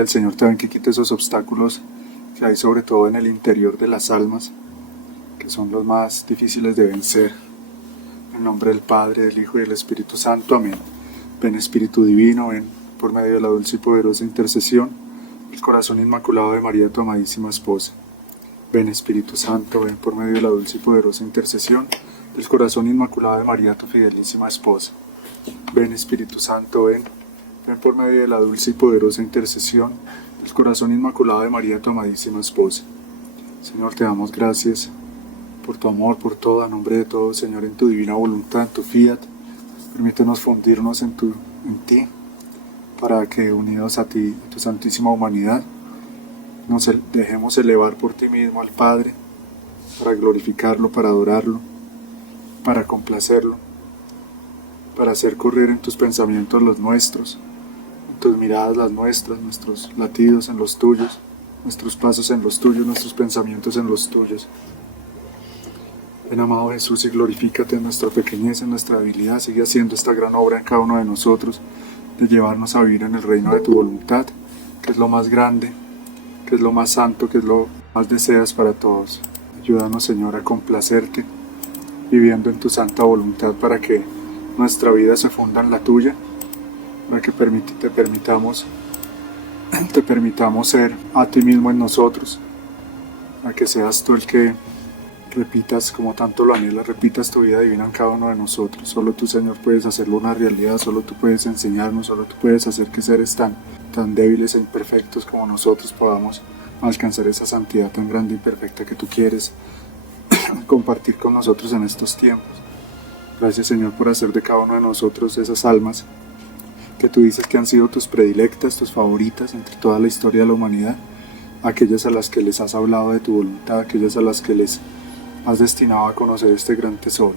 Pedirle al Señor también que quite esos obstáculos que hay, sobre todo en el interior de las almas, que son los más difíciles de vencer. En nombre del Padre, del Hijo y del Espíritu Santo. Amén. Ven Espíritu Divino, ven por medio de la dulce y poderosa intercesión del corazón inmaculado de María, tu amadísima esposa. Ven Espíritu Santo, ven por medio de la dulce y poderosa intercesión del corazón inmaculado de María, tu fidelísima esposa. Ven Espíritu Santo, ven por medio de la dulce y poderosa intercesión del corazón inmaculado de María, tu amadísima esposa. Señor, te damos gracias por tu amor, por todo, a nombre de todo, Señor, en tu divina voluntad, en tu fiat. Permítenos fundirnos en ti, para que, unidos a ti, a tu santísima humanidad, nos dejemos elevar por ti mismo al Padre, para glorificarlo, para adorarlo, para complacerlo, para hacer correr en tus pensamientos los nuestros, en tus miradas las nuestras, nuestros latidos en los tuyos, nuestros pasos en los tuyos, nuestros pensamientos en los tuyos. Ven, amado Jesús, y glorifícate en nuestra pequeñez, en nuestra debilidad. Sigue haciendo esta gran obra en cada uno de nosotros, de llevarnos a vivir en el reino de tu voluntad, que es lo más grande, que es lo más santo, que es lo más deseas para todos. Ayúdanos, Señor, a complacerte, viviendo en tu santa voluntad, para que nuestra vida se funda en la tuya, para que te permitamos ser a ti mismo en nosotros, para que seas tú el que repitas, como tanto lo anhelas, repitas tu vida divina en cada uno de nosotros. Solo tú, Señor, puedes hacerlo una realidad, solo tú puedes enseñarnos, solo tú puedes hacer que seres tan débiles e imperfectos como nosotros podamos alcanzar esa santidad tan grande y perfecta que tú quieres compartir con nosotros en estos tiempos. Gracias, Señor, por hacer de cada uno de nosotros esas almas que tú dices que han sido tus predilectas, tus favoritas entre toda la historia de la humanidad, aquellas a las que les has hablado de tu voluntad, aquellas a las que les has destinado a conocer este gran tesoro.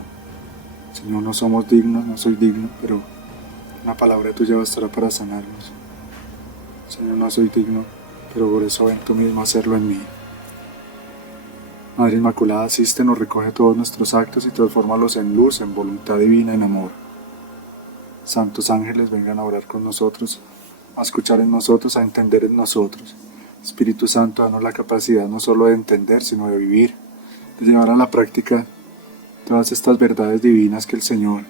Señor, no somos dignos, no soy digno, pero una palabra tuya bastará para sanarnos. Señor, no soy digno, pero por eso ven tú mismo a hacerlo en mí. Madre Inmaculada, asístenos, recoge todos nuestros actos y transfórmalos en luz, en voluntad divina, en amor. Santos ángeles, vengan a orar con nosotros, a escuchar en nosotros, a entender en nosotros. Espíritu Santo, danos la capacidad no solo de entender, sino de vivir, de llevar a la práctica todas estas verdades divinas que el Señor,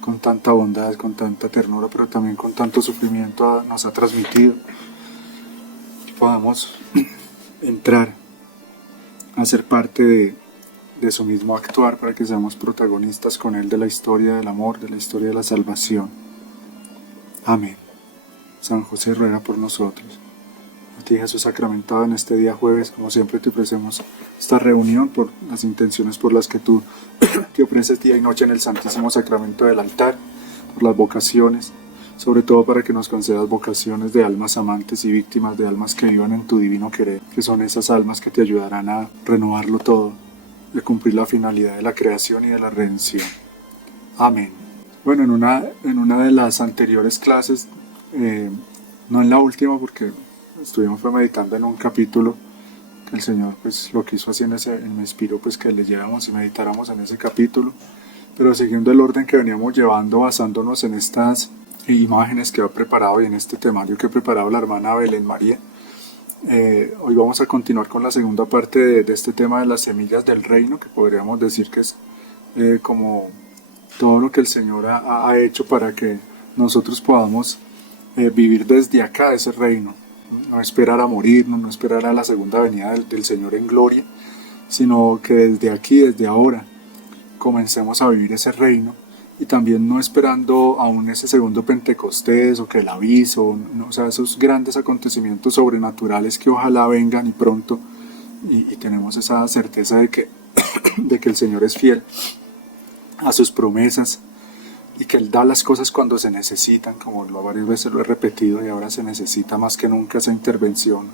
con tanta bondad, con tanta ternura, pero también con tanto sufrimiento, nos ha transmitido. Que podamos entrar a ser parte de su mismo actuar, para que seamos protagonistas con Él de la historia del amor, de la historia de la salvación. Amén. San José, ruega por nosotros. A ti, Jesús sacramentado, en este día jueves, como siempre te ofrecemos esta reunión por las intenciones por las que tú te ofreces día y noche en el Santísimo Sacramento del altar, por las vocaciones, sobre todo para que nos concedas vocaciones de almas amantes y víctimas de almas que vivan en tu divino querer, que son esas almas que te ayudarán a renovarlo todo, de cumplir la finalidad de la creación y de la redención. Amén. Bueno, en una de las anteriores clases, no en la última, porque estuvimos meditando en un capítulo que el Señor pues lo quiso así me inspiró pues que leyéramos y meditáramos en ese capítulo, pero siguiendo el orden que veníamos llevando, basándonos en estas imágenes que ha preparado y en este temario que ha preparado la hermana Belén María. Hoy vamos a continuar con la segunda parte de este tema de las semillas del reino, que podríamos decir que es como todo lo que el Señor ha hecho para que nosotros podamos vivir desde acá ese reino. No esperar a morir, no esperar a la segunda venida del Señor en gloria, sino que desde aquí, desde ahora, comencemos a vivir ese reino, y también no esperando aún ese segundo Pentecostés o que el aviso, no, o sea, esos grandes acontecimientos sobrenaturales que ojalá vengan y pronto, y tenemos esa certeza de que el Señor es fiel a sus promesas y que Él da las cosas cuando se necesitan, como varias veces lo he repetido, y ahora se necesita más que nunca esa intervención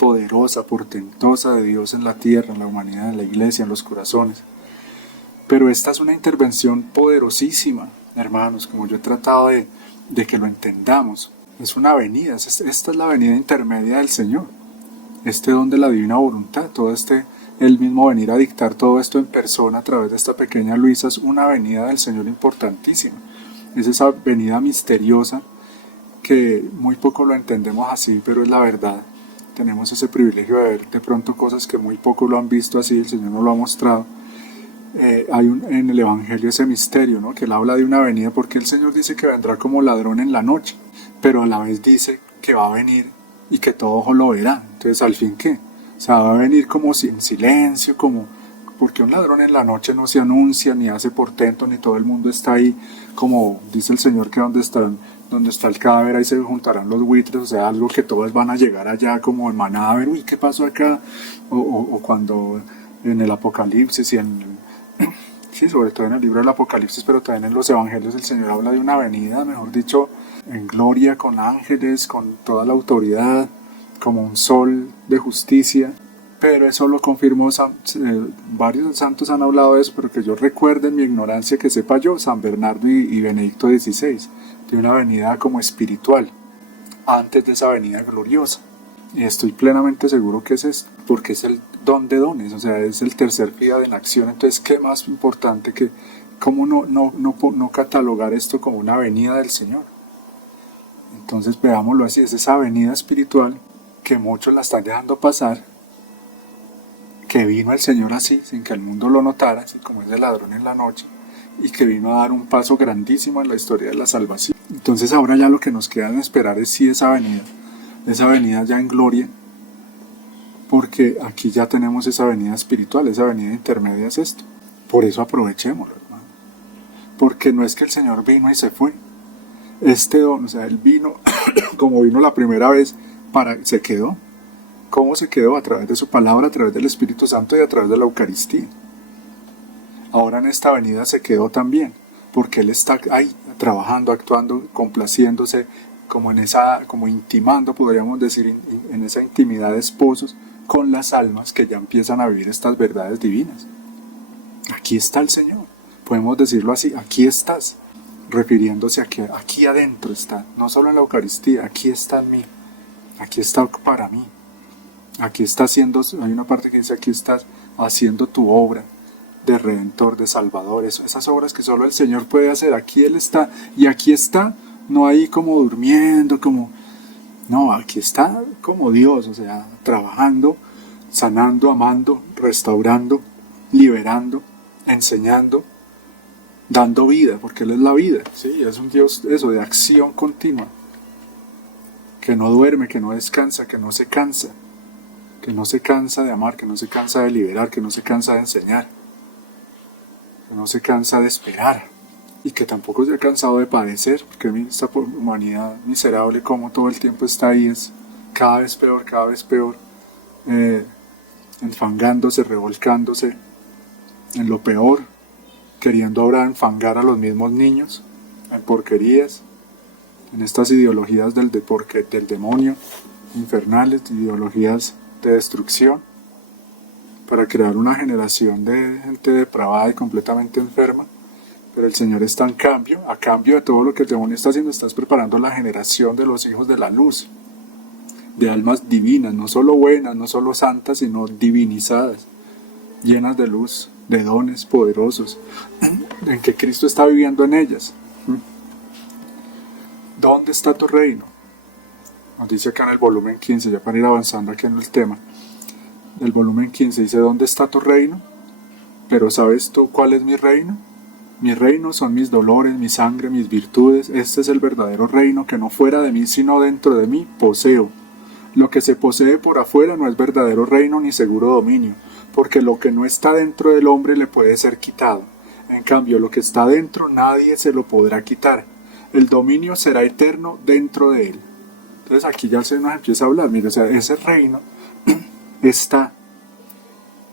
poderosa, portentosa de Dios en la tierra, en la humanidad, en la iglesia, en los corazones. Pero esta es una intervención poderosísima, hermanos, como yo he tratado de que lo entendamos. Es una venida, esta es la venida intermedia del Señor, este don de la divina voluntad, todo Él mismo venir a dictar todo esto en persona a través de esta pequeña Luisa, es una venida del Señor importantísima. Es esa venida misteriosa que muy poco lo entendemos así, pero es la verdad. Tenemos ese privilegio de ver de pronto cosas que muy poco lo han visto así, el Señor nos lo ha mostrado. En el Evangelio ese misterio, ¿no? Que él habla de una venida, porque el Señor dice que vendrá como ladrón en la noche, pero a la vez dice que va a venir y que todo ojo lo verá. Entonces, ¿al fin qué? O sea, va a venir como en silencio, como porque un ladrón en la noche no se anuncia, ni hace portento, ni todo el mundo está ahí, como dice el Señor que donde está el cadáver ahí se juntarán los buitres, o sea, algo que todos van a llegar allá como en manada a ver, uy, ¿qué pasó acá? O cuando en el Apocalipsis sí, sobre todo en el libro del Apocalipsis, pero también en los Evangelios el Señor habla de una venida, mejor dicho, en gloria, con ángeles, con toda la autoridad, como un sol de justicia. Pero eso lo confirmó, varios santos han hablado de eso, pero que yo recuerde en mi ignorancia, que sepa yo, San Bernardo y Benedicto XVI, de una venida como espiritual, antes de esa venida gloriosa. Y estoy plenamente seguro que es esto, porque es el don de dones, o sea, es el tercer fiat en acción. Entonces, ¿qué más importante que cómo no catalogar esto como una venida del Señor? Entonces, veámoslo así, es esa venida espiritual que muchos la están dejando pasar, que vino el Señor así, sin que el mundo lo notara, así como ese ladrón en la noche, y que vino a dar un paso grandísimo en la historia de la salvación. Entonces ahora ya lo que nos queda en esperar es sí esa venida ya en gloria, porque aquí ya tenemos esa venida espiritual, esa venida intermedia es esto. Por eso aprovechémoslo, hermano. Porque no es que el Señor vino y se fue. Este don, o sea, Él vino, como vino la primera vez, se quedó. ¿Cómo se quedó? A través de su palabra, a través del Espíritu Santo y a través de la Eucaristía. Ahora en esta venida se quedó también, porque Él está ahí, trabajando, actuando, complaciéndose, como intimando, podríamos decir, en esa intimidad de esposos, con las almas que ya empiezan a vivir estas verdades divinas. Aquí está el Señor, podemos decirlo así, aquí estás, refiriéndose a que aquí adentro está, no solo en la Eucaristía, aquí está en mí, aquí está para mí. Aquí está haciendo, hay una parte que dice, aquí estás haciendo tu obra de Redentor, de Salvador, esas obras que solo el Señor puede hacer, aquí Él está, y aquí está, no ahí como durmiendo, no, aquí está como Dios, o sea, trabajando, sanando, amando, restaurando, liberando, enseñando, dando vida, porque Él es la vida, ¿sí? Es un Dios, eso, de acción continua, que no duerme, que no descansa, que no se cansa de amar, que no se cansa de liberar, que no se cansa de enseñar, que no se cansa de esperar y que tampoco se ha cansado de padecer, porque esta humanidad miserable como todo el tiempo está ahí, es cada vez peor, enfangándose, revolcándose en lo peor, queriendo ahora enfangar a los mismos niños en porquerías, en estas ideologías del demonio, infernales, ideologías de destrucción, para crear una generación de gente depravada y completamente enferma. Pero el Señor está a cambio de todo lo que el demonio está haciendo, estás preparando la generación de los hijos de la luz, de almas divinas, no solo buenas, no solo santas, sino divinizadas, llenas de luz, de dones poderosos, en que Cristo está viviendo en ellas. ¿Dónde está tu reino? Nos dice acá en el volumen 15, ya para ir avanzando aquí en el tema. El volumen 15 dice, ¿dónde está tu reino? Pero ¿sabes tú cuál es mi reino? Mi reino son mis dolores, mi sangre, mis virtudes. Este es el verdadero reino que no fuera de mí, sino dentro de mí poseo. Lo que se posee por afuera no es verdadero reino ni seguro dominio, porque lo que no está dentro del hombre le puede ser quitado. En cambio, lo que está dentro nadie se lo podrá quitar. El dominio será eterno dentro de él. Entonces aquí ya se nos empieza a hablar, mira, o sea, ese reino está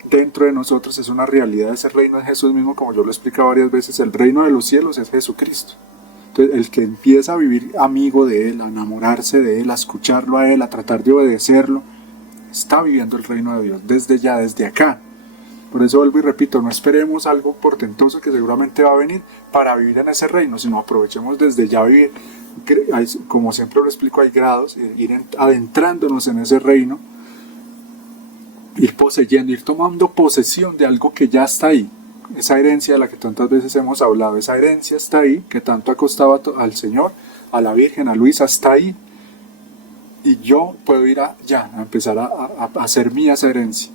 dentro de nosotros, es una realidad, ese reino es Jesús mismo, como yo lo he explicado varias veces, el reino de los cielos es Jesucristo. Entonces el que empieza a vivir amigo de Él, a enamorarse de Él, a escucharlo a Él, a tratar de obedecerlo, está viviendo el reino de Dios desde ya, desde acá. Por eso vuelvo y repito, no esperemos algo portentoso que seguramente va a venir para vivir en ese reino, sino aprovechemos desde ya vivir. Como siempre lo explico, hay grados, ir adentrándonos en ese reino, ir poseyendo, ir tomando posesión de algo que ya está ahí, esa herencia de la que tantas veces hemos hablado, esa herencia está ahí, que tanto ha costado al Señor, a la Virgen, a Luisa, está ahí. Y yo puedo ir a empezar a hacer mía esa herencia.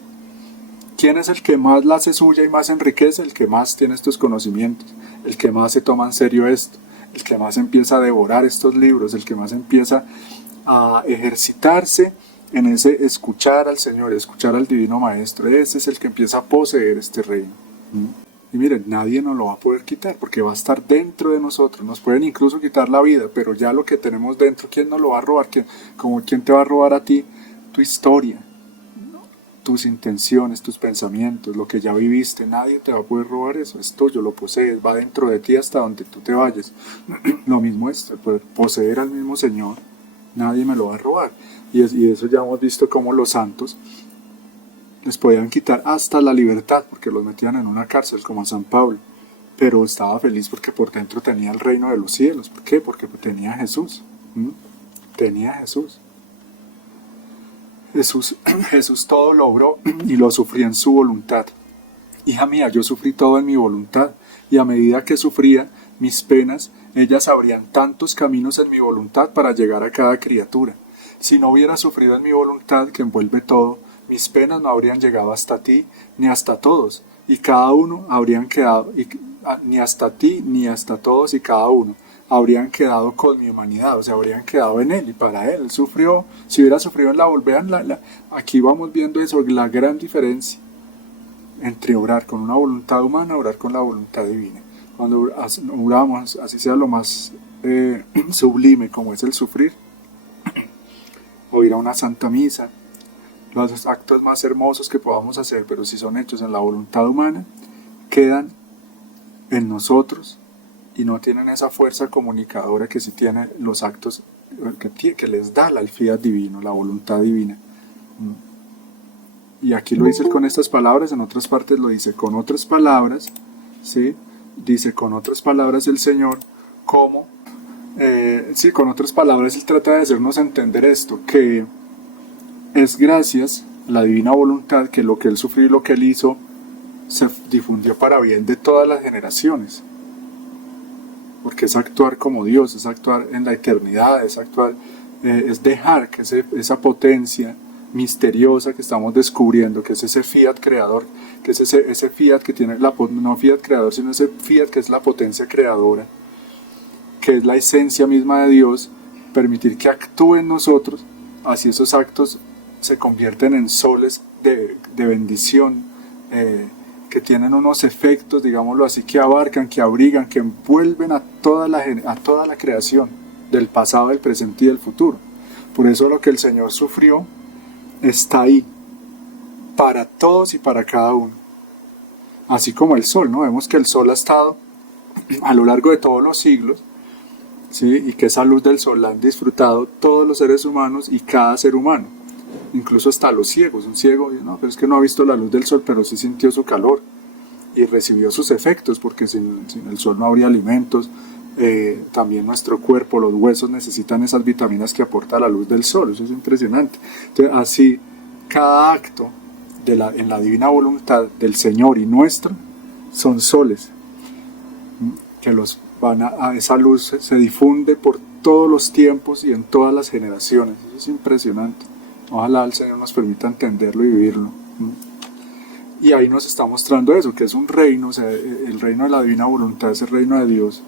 ¿Quién es el que más la hace suya y más enriquece? El que más tiene estos conocimientos, el que más se toma en serio esto, el que más empieza a devorar estos libros, el que más empieza a ejercitarse en ese escuchar al Señor, escuchar al Divino Maestro. Ese es el que empieza a poseer este reino. Y miren, nadie nos lo va a poder quitar porque va a estar dentro de nosotros. Nos pueden incluso quitar la vida, pero ya lo que tenemos dentro, ¿quién nos lo va a robar? ¿Quién te va a robar a ti? Tu historia, tus intenciones, tus pensamientos, lo que ya viviste. Nadie te va a poder robar eso. Es tuyo, lo posees, va dentro de ti hasta donde tú te vayas. Lo mismo es poseer al mismo Señor. Nadie me lo va a robar. Y eso ya hemos visto cómo los santos les podían quitar hasta la libertad porque los metían en una cárcel como a San Pablo, pero estaba feliz porque por dentro tenía el reino de los cielos. ¿Por qué? Porque tenía a Jesús. Tenía a Jesús. Jesús todo lo obró y lo sufría en su voluntad. Hija mía, yo sufrí todo en mi voluntad, y a medida que sufría mis penas, ellas abrían tantos caminos en mi voluntad para llegar a cada criatura. Si no hubiera sufrido en mi voluntad, que envuelve todo, mis penas no habrían llegado hasta ti, ni hasta todos, y cada uno habrían quedado, ni hasta ti, ni hasta todos, y cada uno habrían quedado con mi humanidad, o sea, habrían quedado en él y para él. Él sufrió. Si hubiera sufrido en aquí vamos viendo eso, la gran diferencia entre obrar con una voluntad humana, obrar con la voluntad divina. Cuando obramos, así sea lo más sublime como es el sufrir, o ir a una santa misa, los actos más hermosos que podamos hacer, pero si son hechos en la voluntad humana, quedan en nosotros y no tienen esa fuerza comunicadora que sí tienen los actos que les da el fiat divino, la voluntad divina. Y aquí lo dice con estas palabras, en otras partes lo dice con otras palabras, ¿sí? Dice con otras palabras el Señor, ¿cómo? Con otras palabras él trata de hacernos entender esto, que es gracias a la divina voluntad que lo que él sufrió y lo que él hizo se difundió para bien de todas las generaciones, porque es actuar como Dios, es actuar en la eternidad, es dejar que esa potencia misteriosa que estamos descubriendo, que es ese fiat creador, que es ese fiat que tiene no fiat creador, sino ese fiat que es la potencia creadora, que es la esencia misma de Dios, permitir que actúe en nosotros, así esos actos se convierten en soles de bendición, que tienen unos efectos, digámoslo así, que abarcan, que abrigan, que envuelven a toda la creación, del pasado, del presente y del futuro. Por eso lo que el Señor sufrió está ahí, para todos y para cada uno. Así como el sol, ¿no? Vemos que el sol ha estado a lo largo de todos los siglos, ¿sí? Y que esa luz del sol la han disfrutado todos los seres humanos y cada ser humano, incluso hasta los ciegos. Un ciego dice, no, pero es que no ha visto la luz del sol, pero sí sintió su calor y recibió sus efectos, porque sin el sol no habría alimentos. También nuestro cuerpo, los huesos necesitan esas vitaminas que aporta la luz del sol. Eso es impresionante. Entonces, así cada acto en la divina voluntad del Señor y nuestro son soles que esa luz se difunde por todos los tiempos y en todas las generaciones. Eso es impresionante. Ojalá el Señor nos permita entenderlo y vivirlo. Y ahí nos está mostrando eso, que es un reino, o sea, el reino de la divina voluntad es el reino de Dios,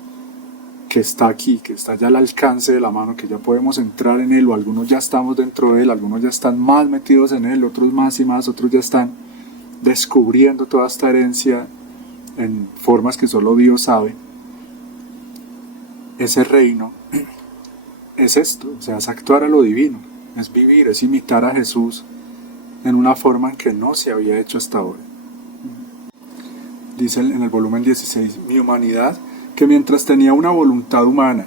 que está aquí, que está ya al alcance de la mano, que ya podemos entrar en él, o algunos ya estamos dentro de él, algunos ya están más metidos en él, otros más y más, otros ya están descubriendo toda esta herencia en formas que solo Dios sabe. Ese reino es esto, o sea, es actuar a lo divino, es vivir, es imitar a Jesús en una forma en que no se había hecho hasta ahora. Dice en el volumen 16, mi humanidad, que mientras tenía una voluntad humana,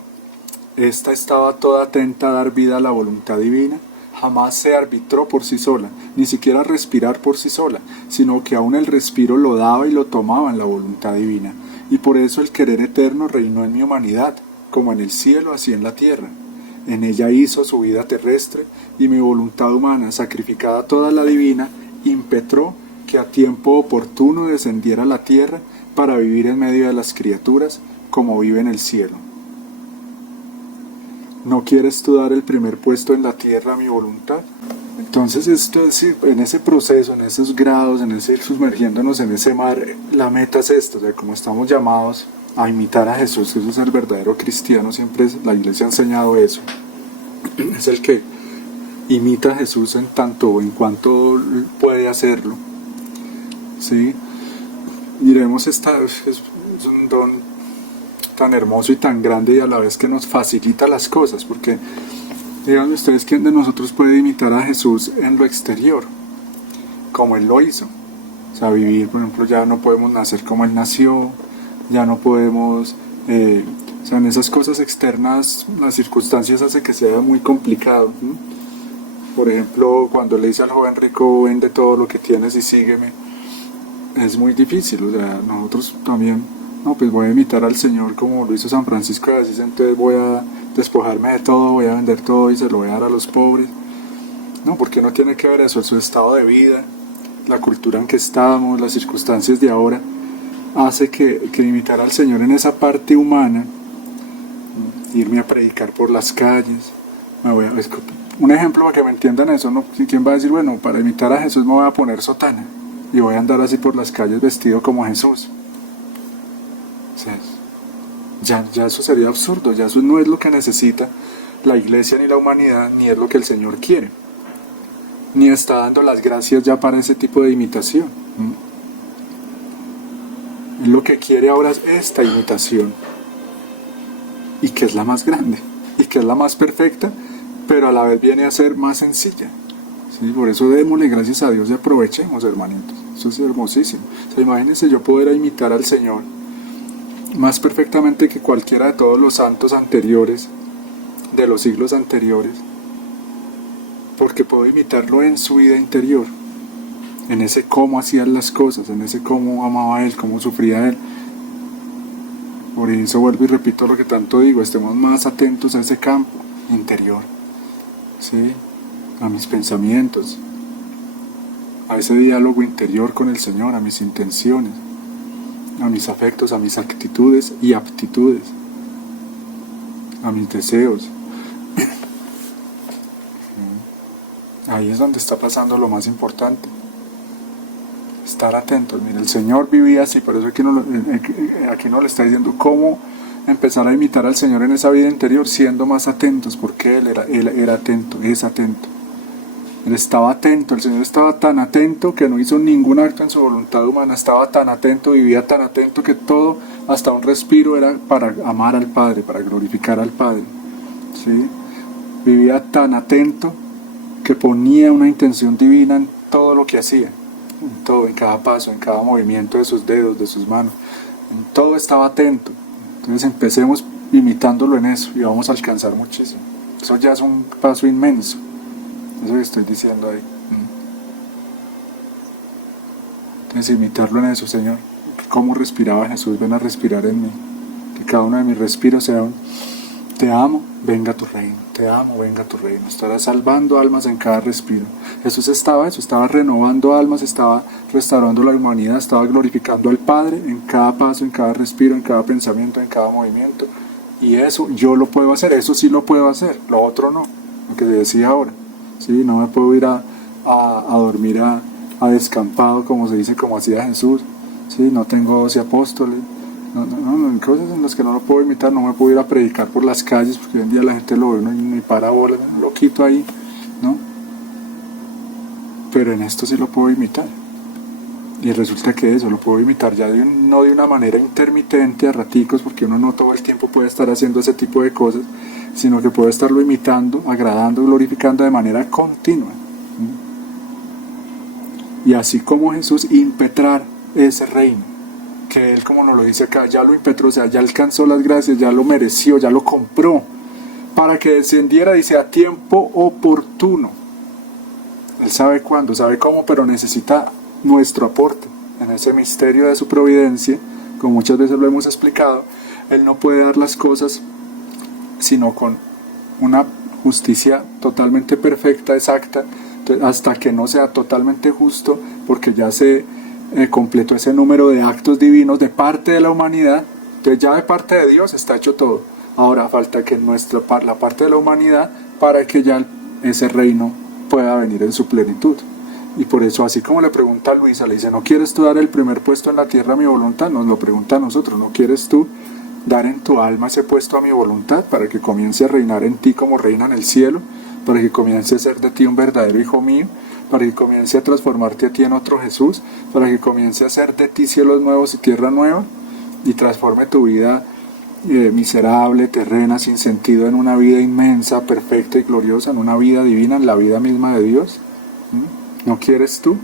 esta estaba toda atenta a dar vida a la voluntad divina, jamás se arbitró por sí sola, ni siquiera respirar por sí sola, sino que aún el respiro lo daba y lo tomaba en la voluntad divina, y por eso el querer eterno reinó en mi humanidad, como en el cielo así en la tierra. En ella hizo su vida terrestre, y mi voluntad humana, sacrificada toda la divina, impetró que a tiempo oportuno descendiera a la tierra para vivir en medio de las criaturas como vive en el cielo. ¿No quieres tú dar el primer puesto en la tierra a mi voluntad? Entonces esto es, en ese proceso, en esos grados, en ese ir sumergiéndonos en ese mar, la meta es esto, o sea, como estamos llamados a imitar a Jesús, eso es el verdadero cristiano, siempre la iglesia ha enseñado eso, es el que imita a Jesús en tanto, en cuanto puede hacerlo, ¿sí? Miremos, es un don tan hermoso y tan grande y a la vez que nos facilita las cosas, porque díganme ustedes quién de nosotros puede imitar a Jesús en lo exterior, como Él lo hizo. O sea, vivir, por ejemplo, ya no podemos nacer como Él nació, ya no podemos, o sea, en esas cosas externas las circunstancias hacen que sea muy complicado, ¿no? Por ejemplo, cuando le dice al joven rico, vende todo lo que tienes y sígueme, es muy difícil, o sea, nosotros también, no, pues voy a imitar al Señor como lo hizo San Francisco de Asís, entonces voy a despojarme de todo, voy a vender todo y se lo voy a dar a los pobres. No, porque no tiene que ver eso, su estado de vida, la cultura en que estamos, las circunstancias de ahora, hace que imitar al Señor en esa parte humana, irme a predicar por las calles, un ejemplo para que me entiendan eso, ¿no? ¿Quién va a decir, bueno, para imitar a Jesús me voy a poner sotana y voy a andar así por las calles vestido como Jesús? O sea, ya eso sería absurdo, ya eso no es lo que necesita la iglesia ni la humanidad, ni es lo que el Señor quiere, ni está dando las gracias ya para ese tipo de imitación. Él lo que quiere ahora es esta imitación, y que es la más grande, y que es la más perfecta, pero a la vez viene a ser más sencilla. ¿Sí? Por eso démosle gracias a Dios y aprovechemos, hermanitos, eso es hermosísimo. O sea, imagínense yo poder imitar al Señor más perfectamente que cualquiera de todos los santos anteriores, de los siglos anteriores, porque puedo imitarlo en su vida interior, en ese cómo hacían las cosas, en ese cómo amaba a Él, cómo sufría Él. Por eso vuelvo y repito lo que tanto digo, estemos más atentos a ese campo interior, ¿sí? A mis pensamientos, a ese diálogo interior con el Señor, a mis intenciones, a mis afectos, a mis actitudes y aptitudes, a mis deseos. Ahí es donde está pasando lo más importante. Estar atentos. Mira, el Señor vivía así, por eso aquí no le está diciendo cómo empezar a imitar al Señor en esa vida interior, siendo más atentos, porque Él era atento, es atento. Él estaba atento, el Señor estaba tan atento que no hizo ningún acto en su voluntad humana, estaba tan atento, vivía tan atento que todo, hasta un respiro, era para amar al Padre, para glorificar al Padre, ¿sí? Vivía tan atento que ponía una intención divina en todo lo que hacía, en todo, en cada paso, en cada movimiento de sus dedos, de sus manos, en todo estaba atento. Entonces empecemos imitándolo en eso y vamos a alcanzar muchísimo. Eso ya es un paso inmenso. Eso que estoy diciendo ahí. Entonces imitarlo en eso, Señor. Cómo respiraba Jesús, ven a respirar en mí. Que cada uno de mis respiros sea un te amo, venga tu reino. Te amo, venga tu reino. Estará salvando almas en cada respiro. Jesús estaba renovando almas, estaba restaurando la humanidad, estaba glorificando al Padre en cada paso, en cada respiro, en cada pensamiento, en cada movimiento. Y eso yo lo puedo hacer, eso sí lo puedo hacer, lo otro no, lo que decía ahora. ¿Sí? No me puedo ir a dormir a descampado, como se dice, como hacía Jesús. ¿Sí? No tengo 12 apóstoles. No, cosas en las que no lo puedo imitar. No me puedo ir a predicar por las calles, porque hoy en día la gente lo ve ni para bola, lo quito ahí, ¿no? Pero en esto sí lo puedo imitar. Y resulta que eso lo puedo imitar ya no de una manera intermitente a raticos, porque uno no todo el tiempo puede estar haciendo ese tipo de cosas, sino que puedo estarlo imitando, agradando, glorificando de manera continua. Y así como Jesús, impetrar ese reino, que Él, como nos lo dice acá, ya lo impetró, o sea, ya alcanzó las gracias, ya lo mereció, ya lo compró, para que descendiera, dice, a tiempo oportuno. Él sabe cuándo, sabe cómo, pero necesita nuestro aporte en ese misterio de su providencia. Como muchas veces lo hemos explicado, Él no puede dar las cosas sino con una justicia totalmente perfecta, exacta. Entonces, hasta que no sea totalmente justo, porque ya se completó ese número de actos divinos de parte de la humanidad. Entonces ya de parte de Dios está hecho todo. Ahora falta que la parte de la humanidad, para que ya ese reino pueda venir en su plenitud. Y por eso, así como le pregunta a Luisa, le dice, ¿no quieres tú dar el primer puesto en la tierra a mi voluntad? Nos lo pregunta a nosotros, ¿no quieres tú dar en tu alma ese puesto a mi voluntad para que comience a reinar en ti como reina en el cielo, para que comience a ser de ti un verdadero hijo mío, para que comience a transformarte a ti en otro Jesús, para que comience a hacer de ti cielos nuevos y tierra nueva, y transforme tu vida miserable, terrena, sin sentido, en una vida inmensa, perfecta y gloriosa, en una vida divina, en la vida misma de Dios? ¿No quieres tú?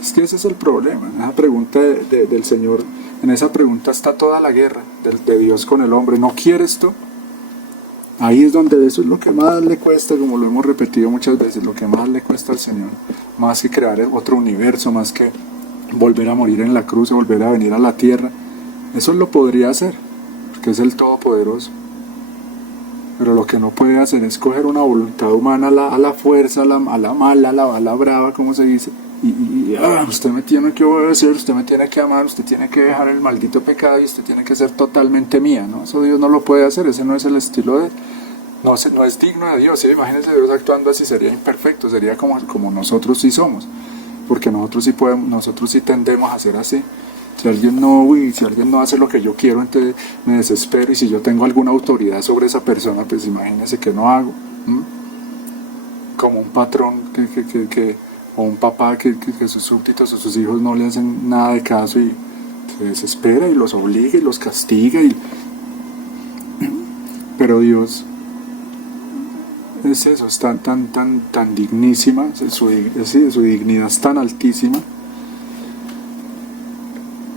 Es que ese es el problema. En esa pregunta del Señor, en esa pregunta está toda la guerra de Dios con el hombre. ¿No quieres tú? Ahí es donde eso es lo que más le cuesta, como lo hemos repetido muchas veces, lo que más le cuesta al Señor, más que crear otro universo, más que volver a morir en la cruz, volver a venir a la tierra. Eso lo podría hacer, porque es el Todopoderoso. Pero lo que no puede hacer es coger una voluntad humana a la fuerza, a la mala, a la brava, como se dice, usted me tiene que obedecer, usted me tiene que amar, usted tiene que dejar el maldito pecado y usted tiene que ser totalmente mía, ¿no? Eso Dios no lo puede hacer, ese no es el estilo de... No es digno de Dios, ¿sí? Imagínense Dios actuando así, sería imperfecto, sería como nosotros sí somos, porque nosotros sí tendemos a ser así. Si alguien no hace lo que yo quiero, entonces me desespero, y si yo tengo alguna autoridad sobre esa persona, pues imagínense que no hago. Como un patrón o un papá que sus súbditos o sus hijos no le hacen nada de caso y se desespera y los obliga y los castiga. Pero Dios es eso, es tan dignísima, su dignidad es tan altísima,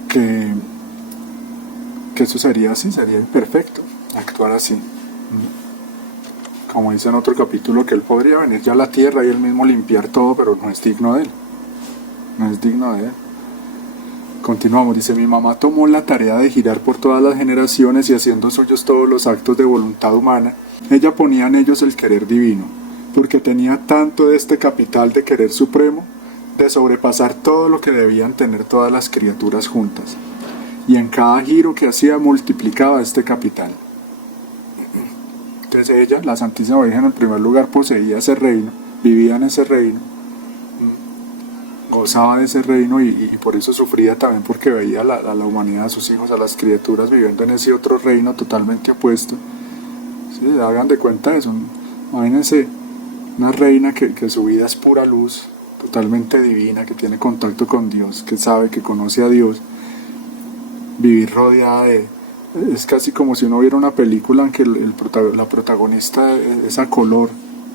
que eso sería imperfecto, actuar así. Como dice en otro capítulo, que Él podría venir ya a la tierra y Él mismo limpiar todo, pero no es digno de Él. No es digno de Él. Continuamos, dice, mi mamá tomó la tarea de girar por todas las generaciones y haciendo suyos todos los actos de voluntad humana. Ella ponía en ellos el querer divino, porque tenía tanto de este capital de querer supremo, de sobrepasar todo lo que debían tener todas las criaturas juntas. Y en cada giro que hacía multiplicaba este capital. Entonces ella, la Santísima Virgen, en primer lugar poseía ese reino, vivía en ese reino, gozaba de ese reino y por eso sufría también, porque veía a la humanidad, a sus hijos, a las criaturas viviendo en ese otro reino totalmente opuesto. Sí, hagan de cuenta eso. Imagínense una reina que su vida es pura luz, totalmente divina, que tiene contacto con Dios, que sabe, que conoce a Dios, vivir rodeada de... Es casi como si uno viera una película en que la protagonista es a color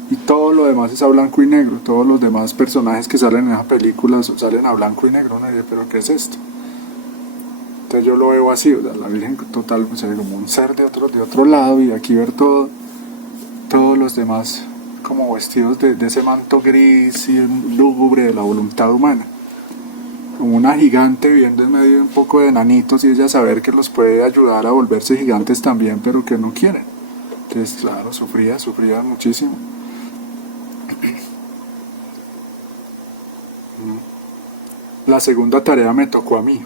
y todo lo demás es a blanco y negro. Todos los demás personajes que salen en esa película salen a blanco y negro. Uno dice, ¿pero qué es esto? Entonces yo lo veo así, o sea, la Virgen total, o sea, como un ser de otro lado, y aquí ver todos los demás como vestidos de ese manto gris y lúgubre de la voluntad humana. Como una gigante viviendo en medio de un poco de enanitos, y ella saber que los puede ayudar a volverse gigantes también, pero que no quieren. Entonces, claro, sufría muchísimo. La segunda tarea me tocó a mí.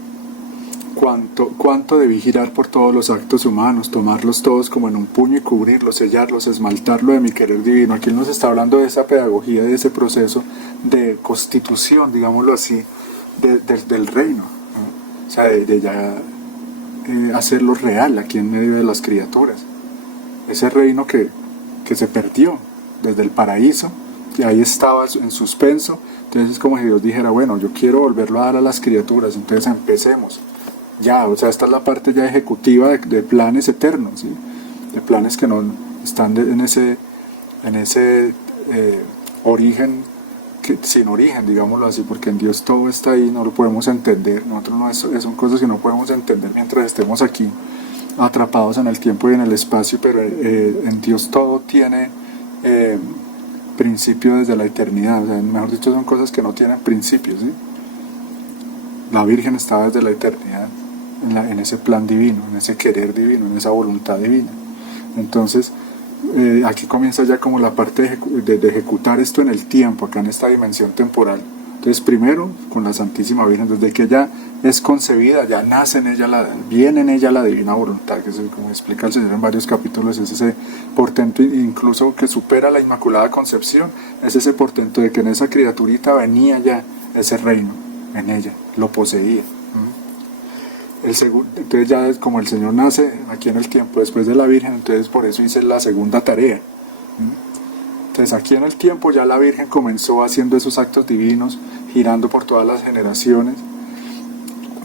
¿Cuánto debí girar por todos los actos humanos, tomarlos todos como en un puño y cubrirlos, sellarlos, esmaltarlo de mi querer divino? Aquí Él nos está hablando de esa pedagogía, de ese proceso de constitución, digámoslo así, del reino, ¿no? O sea, de ya hacerlo real aquí en medio de las criaturas. Ese reino que se perdió desde el paraíso, y ahí estaba en suspenso. Entonces es como si Dios dijera, bueno, yo quiero volverlo a dar a las criaturas, entonces empecemos. Ya, o sea, esta es la parte ya ejecutiva de planes eternos, ¿sí? De planes que no están en ese origen, sin origen, digámoslo así, porque en Dios todo está ahí, no lo podemos entender. Nosotros son cosas que no podemos entender mientras estemos aquí atrapados en el tiempo y en el espacio, pero en Dios todo tiene principio desde la eternidad. O sea, mejor dicho, son cosas que no tienen principio, ¿sí? La Virgen está desde la eternidad en ese plan divino, en ese querer divino, en esa voluntad divina. Entonces aquí comienza ya como la parte de ejecutar esto en el tiempo, acá en esta dimensión temporal, Entonces primero con la Santísima Virgen, desde que ella es concebida, ya nace en ella, viene en ella la divina voluntad, que es como explica el Señor en varios capítulos, es ese portento incluso que supera la Inmaculada Concepción, es ese portento de que en esa criaturita venía ya ese reino, en ella, lo poseía. Entonces ya es como el Señor nace aquí en el tiempo después de la Virgen, entonces por eso hice la segunda tarea. Entonces aquí en el tiempo ya la Virgen comenzó haciendo esos actos divinos, girando por todas las generaciones,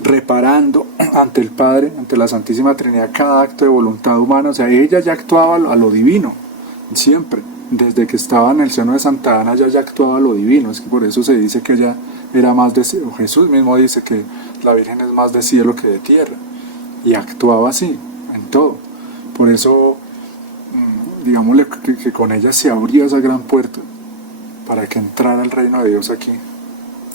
reparando ante el Padre, ante la Santísima Trinidad, cada acto de voluntad humana. O sea, ella ya actuaba a lo divino, siempre. Desde que estaba en el seno de Santa Ana ya actuaba a lo divino. Es que por eso se dice que ella era más de cielo. Jesús mismo dice que la Virgen es más de cielo que de tierra. Y actuaba así, en todo. Por eso, digámosle que con ella se abría esa gran puerta para que entrara el reino de Dios aquí,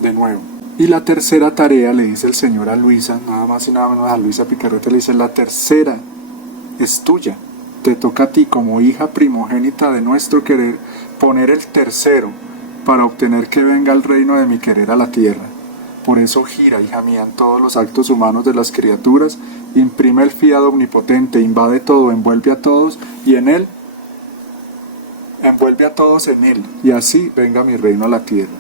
de nuevo. Y la tercera tarea, le dice el Señor a Luisa, nada más y nada menos a Luisa Picarreta, le dice: la tercera es tuya, te toca a ti como hija primogénita de nuestro querer poner el tercero para obtener que venga el reino de mi querer a la tierra. Por eso gira, hija mía, en todos los actos humanos de las criaturas, imprime el fiado omnipotente, invade todo, envuelve a todos y en él, envuelve a todos en él, y así venga mi reino a la tierra.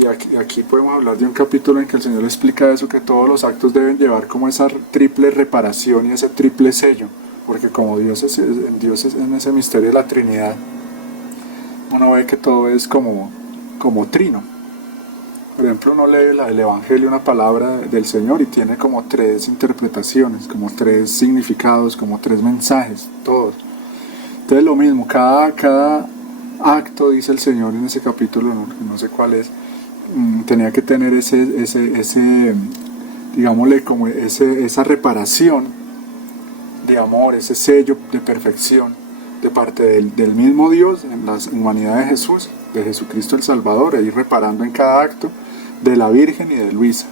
Y aquí podemos hablar de un capítulo en que el Señor explica eso, que todos los actos deben llevar como esa triple reparación y ese triple sello, porque como Dios es en ese misterio de la Trinidad, uno ve que todo es como trino. Por ejemplo, uno lee el Evangelio, una palabra del Señor, y tiene como 3 interpretaciones, como 3 significados, como 3 mensajes, todos. Entonces lo mismo, cada acto, dice el Señor en ese capítulo, no sé cuál es, tenía que tener ese digámosle, como esa reparación de amor, ese sello de perfección de parte del mismo Dios en la humanidad de Jesús, de Jesucristo el Salvador, e ir reparando en cada acto de la Virgen y de Luisa.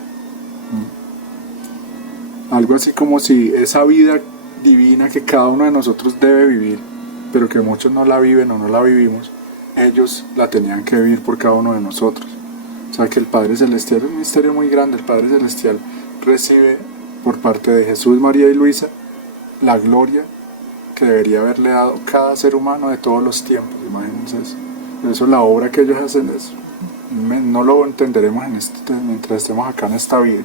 Algo así como si esa vida divina que cada uno de nosotros debe vivir, pero que muchos no la viven o no la vivimos, ellos la tenían que vivir por cada uno de nosotros. O sea que el Padre Celestial es un misterio muy grande. El Padre Celestial recibe por parte de Jesús, María y Luisa la gloria que debería haberle dado cada ser humano de todos los tiempos. Imagínense eso. Por eso la obra que ellos hacen no lo entenderemos mientras estemos acá en esta vida.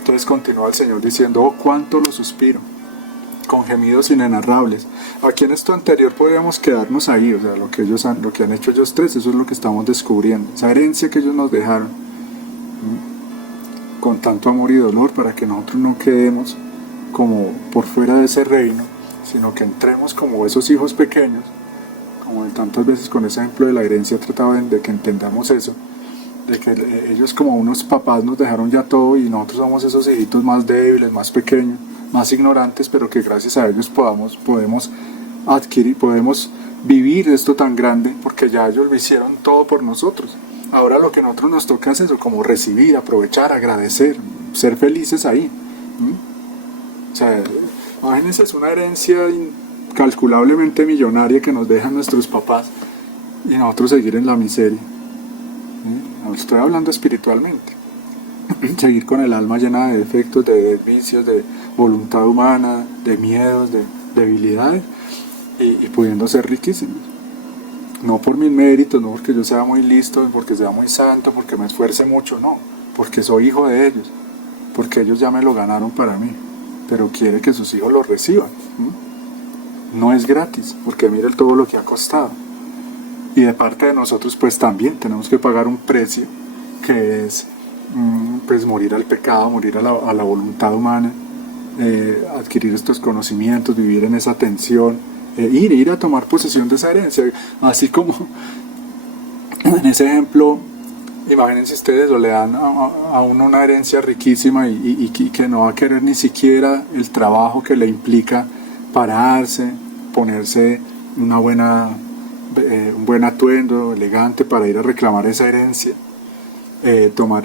Entonces continúa el Señor diciendo: oh, cuánto lo suspiro, con gemidos inenarrables. Aquí en esto anterior podríamos quedarnos ahí, o sea, lo que han hecho ellos 3, eso es lo que estamos descubriendo, esa herencia que ellos nos dejaron, con tanto amor y dolor, para que nosotros no quedemos como por fuera de ese reino, sino que entremos como esos hijos pequeños, como tantas veces con ese ejemplo de la herencia he tratado de que entendamos eso, de que ellos como unos papás nos dejaron ya todo y nosotros somos esos hijitos más débiles, más pequeños, más ignorantes, pero que gracias a ellos podemos adquirir, podemos vivir esto tan grande, porque ya ellos lo hicieron todo por nosotros. Ahora lo que a nosotros nos toca es eso, como recibir, aprovechar, agradecer, ser felices ahí. O sea, imagínense, es una herencia incalculablemente millonaria que nos dejan nuestros papás y nosotros seguir en la miseria. Estoy hablando espiritualmente. Seguir con el alma llena de defectos, de vicios, de voluntad humana, de miedos, de debilidades, y pudiendo ser riquísimos. No por mis méritos, no porque yo sea muy listo, porque sea muy santo, porque me esfuerce mucho, no, porque soy hijo de ellos, porque ellos ya me lo ganaron para mí, pero quiere que sus hijos lo reciban. No es gratis, porque mire todo lo que ha costado. Y de parte de nosotros pues también tenemos que pagar un precio, que es pues morir al pecado, morir a la voluntad humana, adquirir estos conocimientos, vivir en esa tensión, ir a tomar posesión de esa herencia. Así como en ese ejemplo, imagínense ustedes, o le dan a uno una herencia riquísima y que no va a querer ni siquiera el trabajo que le implica pararse, ponerse un buen atuendo elegante para ir a reclamar esa herencia,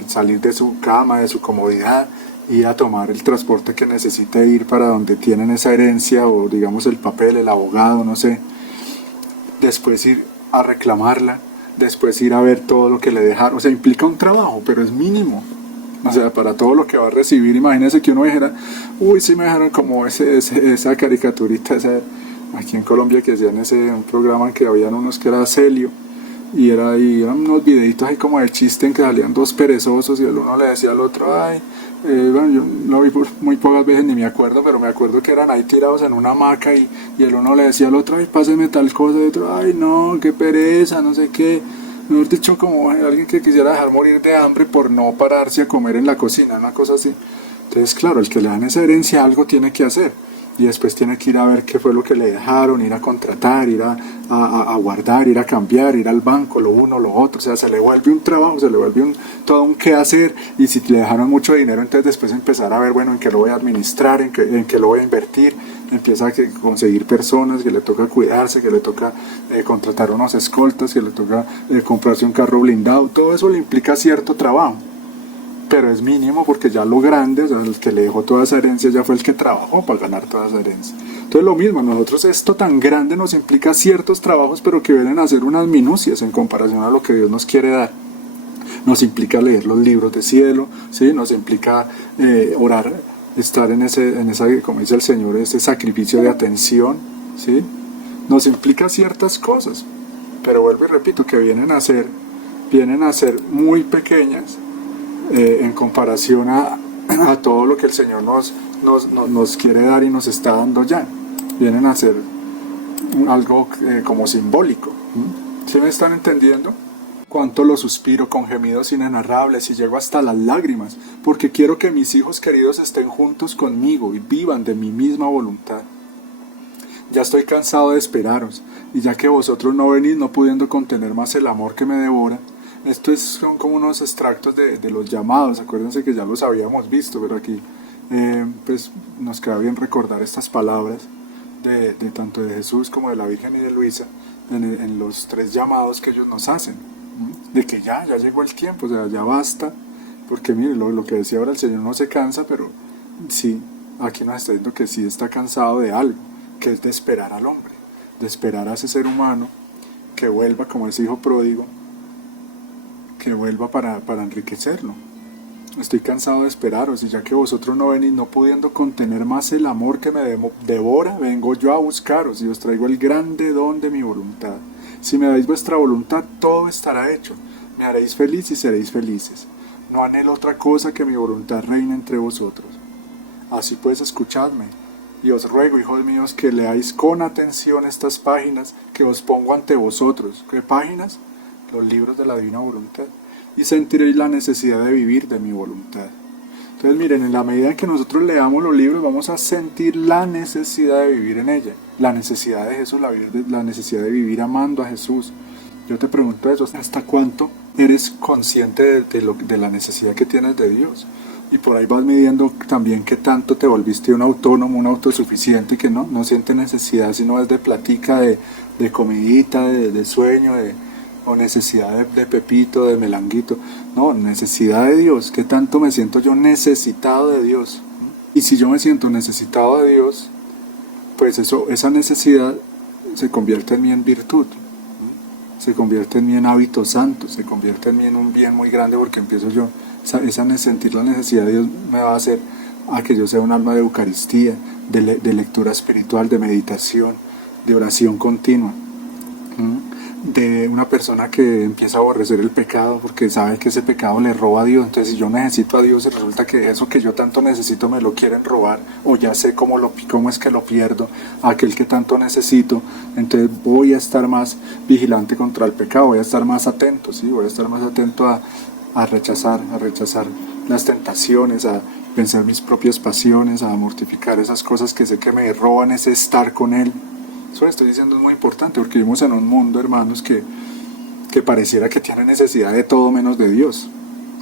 salir de su cama, de su comodidad, ir a tomar el transporte que necesita ir para donde tienen esa herencia, o digamos el papel, el abogado, no sé, después ir a reclamarla, después ir a ver todo lo que le dejaron. O sea, implica un trabajo, pero es mínimo. O sea, para todo lo que va a recibir, imagínense que uno dijera, uy, sí me dejaron como esa caricaturita, aquí en Colombia que hacían un programa en que habían unos que era Celio, y eran unos videitos ahí como de chiste en que salían dos perezosos y el uno le decía al otro, ay, bueno, yo lo vi por muy pocas veces ni me acuerdo, pero me acuerdo que eran ahí tirados en una hamaca y el uno le decía al otro, ay, páseme tal cosa, y el otro, ay, no, qué pereza, no sé qué. Mejor dicho, como alguien que quisiera dejar morir de hambre por no pararse a comer en la cocina, una cosa así. Entonces, claro, el que le dan esa herencia algo tiene que hacer. Y después tiene que ir a ver qué fue lo que le dejaron, ir a contratar, ir a guardar, ir a cambiar, ir al banco, lo uno, lo otro. O sea, se le vuelve un trabajo, se le vuelve todo un qué hacer. Y si le dejaron mucho dinero, entonces después empezar a ver, bueno, en qué lo voy a administrar, en qué lo voy a invertir. Empieza a conseguir personas, que le toca cuidarse, que le toca contratar unos escoltas, que le toca comprarse un carro blindado. Todo eso le implica cierto trabajo. Pero es mínimo porque ya lo grande, o sea, el que le dejó toda esa herencia ya fue el que trabajó para ganar toda esa herencia. Entonces lo mismo, a nosotros esto tan grande nos implica ciertos trabajos, pero que vienen a ser unas minucias en comparación a lo que Dios nos quiere dar. Nos implica leer los libros de cielo, ¿sí? Nos implica orar, estar en esa, como dice el Señor, ese sacrificio de atención, ¿sí? Nos implica ciertas cosas, pero vuelvo y repito, que vienen a ser muy pequeñas, en comparación a todo lo que el Señor nos quiere dar y nos está dando ya. Vienen a ser algo como simbólico. ¿Sí me están entendiendo? Cuánto lo suspiro con gemidos inenarrables y llego hasta las lágrimas, porque quiero que mis hijos queridos estén juntos conmigo y vivan de mi misma voluntad. Ya estoy cansado de esperaros, y ya que vosotros no venís, no pudiendo contener más el amor que me devora. Son como unos extractos de los llamados, acuérdense que ya los habíamos visto, pero aquí pues nos queda bien recordar estas palabras de tanto de Jesús como de la Virgen y de Luisa en los 3 llamados que ellos nos hacen, de que ya llegó el tiempo, o sea, ya basta, porque mire, lo que decía ahora el Señor no se cansa, pero sí, aquí nos está diciendo que sí está cansado de algo, que es de esperar al hombre, de esperar a ese ser humano que vuelva como ese hijo pródigo, que vuelva para enriquecerlo. Estoy cansado de esperaros, y ya que vosotros no venís, no pudiendo contener más el amor que me devora, vengo yo a buscaros y os traigo el grande don de mi voluntad. Si me dais vuestra voluntad, todo estará hecho. Me haréis feliz y seréis felices. No anhelo otra cosa que mi voluntad reine entre vosotros. Así pues, escuchadme, y os ruego, hijos míos, que leáis con atención estas páginas que os pongo ante vosotros. ¿Qué páginas? Los libros de la divina voluntad, y sentiréis la necesidad de vivir de mi voluntad. Entonces miren, en la medida en que nosotros leamos los libros, vamos a sentir la necesidad de vivir en ella, la necesidad de Jesús, la necesidad de vivir amando a Jesús. Yo te pregunto eso, ¿hasta cuánto eres consciente de la necesidad que tienes de Dios? Y por ahí vas midiendo también qué tanto te volviste un autónomo, un autosuficiente, que no siente necesidad, sino es de platica, de comidita, de sueño, o necesidad de Pepito, de Melanguito. No, necesidad de Dios. ¿Qué tanto me siento yo necesitado de Dios? Y si yo me siento necesitado de Dios, pues esa necesidad se convierte en mí en virtud, se convierte en mí en hábito santo, se convierte en mí en un bien muy grande, porque empiezo yo, sentir la necesidad de Dios me va a hacer a que yo sea un alma de Eucaristía, de lectura espiritual, de meditación, de oración continua. De una persona que empieza a aborrecer el pecado porque sabe que ese pecado le roba a Dios. Entonces, si yo necesito a Dios y resulta que eso que yo tanto necesito me lo quieren robar, o ya sé cómo es que lo pierdo, aquel que tanto necesito, entonces voy a estar más vigilante contra el pecado, voy a estar más atento, ¿sí? Voy a estar más atento a rechazar las tentaciones, a vencer mis propias pasiones, a mortificar esas cosas que sé que me roban ese estar con Él. Eso que estoy diciendo es muy importante, porque vivimos en un mundo, hermanos, que pareciera que tiene necesidad de todo menos de Dios,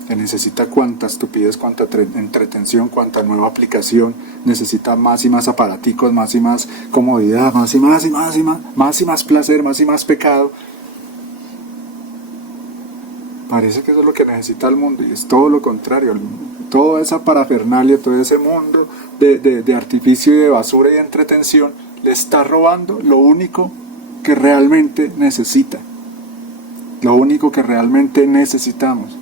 que necesita cuanta estupidez, cuanta entretención, cuanta nueva aplicación, necesita más y más aparaticos, más y más comodidad, más y más placer, más y más pecado. Parece que eso es lo que necesita el mundo, y es todo lo contrario. Toda esa parafernalia, todo ese mundo de artificio y de basura y de entretención le está robando lo único que realmente necesita, lo único que realmente necesitamos.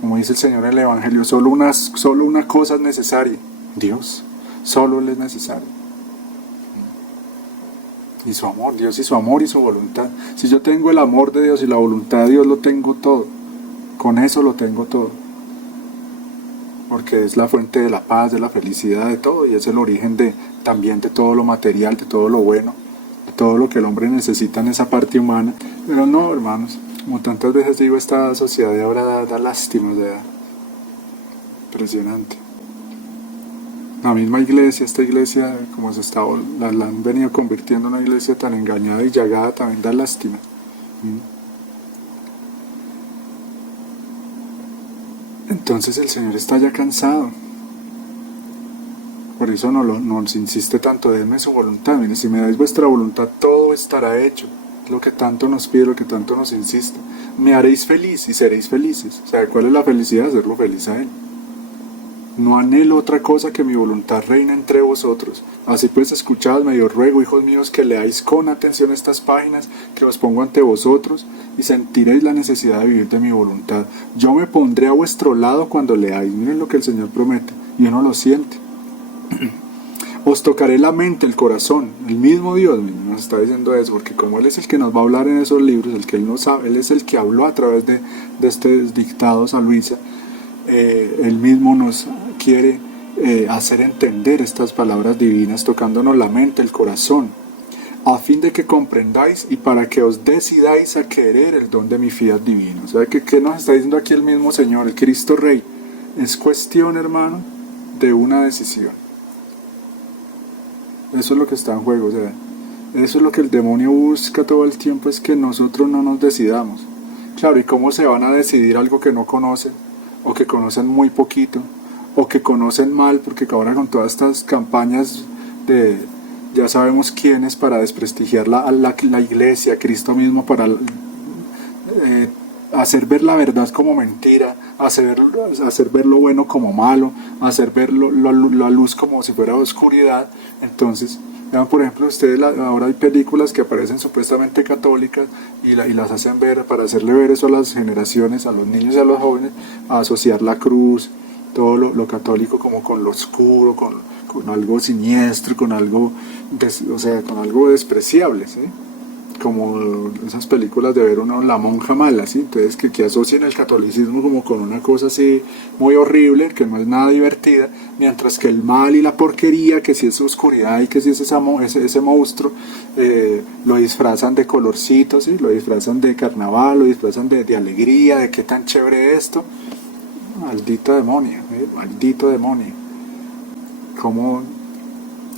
Como dice el Señor en el Evangelio, solo una cosa es necesaria, Dios, solo Él es necesario. Y su amor, Dios y su amor y su voluntad. Si yo tengo el amor de Dios y la voluntad de Dios, lo tengo todo. Con eso lo tengo todo. Porque es la fuente de la paz, de la felicidad, de todo. Y es el origen también de todo lo material, de todo lo bueno, de todo lo que el hombre necesita en esa parte humana. Pero no, hermanos, como tantas veces digo, esta sociedad de ahora da lástima, o sea, impresionante. La misma iglesia, esta iglesia, como la han venido convirtiendo en una iglesia tan engañada y llagada, también da lástima. Entonces el Señor está ya cansado. Por eso nos insiste tanto, denme su voluntad. Mire, si me dais vuestra voluntad, todo estará hecho. Lo que tanto nos pide, lo que tanto nos insiste. Me haréis feliz y seréis felices. O sea, ¿cuál es la felicidad? Hacerlo feliz a Él. No anhelo otra cosa que mi voluntad reina entre vosotros. Así pues, escuchadme, yo ruego, hijos míos, que leáis con atención estas páginas que os pongo ante vosotros, y sentiréis la necesidad de vivir de mi voluntad. Yo me pondré a vuestro lado cuando leáis. Miren lo que el Señor promete, y uno lo siente. Os tocaré la mente, el corazón. El mismo Dios nos está diciendo eso, porque como Él es el que nos va a hablar en esos libros, el que Él no sabe, Él es el que habló a través de estos dictados a Luisa. Él mismo nos quiere hacer entender estas palabras divinas, tocándonos la mente, el corazón, a fin de que comprendáis y para que os decidáis a querer el don de mi fiat divino. O sea, ¿qué nos está diciendo aquí el mismo Señor, el Cristo Rey? Es cuestión, hermano, de una decisión. Eso es lo que está en juego. O sea, eso es lo que el demonio busca todo el tiempo, es que nosotros no nos decidamos. Claro, ¿y cómo se van a decidir algo que no conocen? O que conocen muy poquito, o que conocen mal, porque ahora con todas estas campañas de ya sabemos quiénes para desprestigiar la iglesia, Cristo mismo, para hacer ver la verdad como mentira, hacer ver lo bueno como malo, hacer ver la luz como si fuera oscuridad. Entonces, vean, por ejemplo, ustedes ahora hay películas que aparecen supuestamente católicas y las hacen ver, para hacerle ver eso a las generaciones, a los niños y a los jóvenes, a asociar la cruz, todo lo católico como con lo oscuro, con algo siniestro, con algo, con algo despreciable, ¿sí? Como esas películas de ver la monja mala, ¿sí? Entonces que asocien el catolicismo como con una cosa así muy horrible, que no es nada divertida, mientras que el mal y la porquería, que si es oscuridad y que si es ese monstruo, lo disfrazan de colorcitos, ¿sí? Lo disfrazan de carnaval, lo disfrazan de alegría, de qué tan chévere esto. Maldito demonio, maldito demonio. Cómo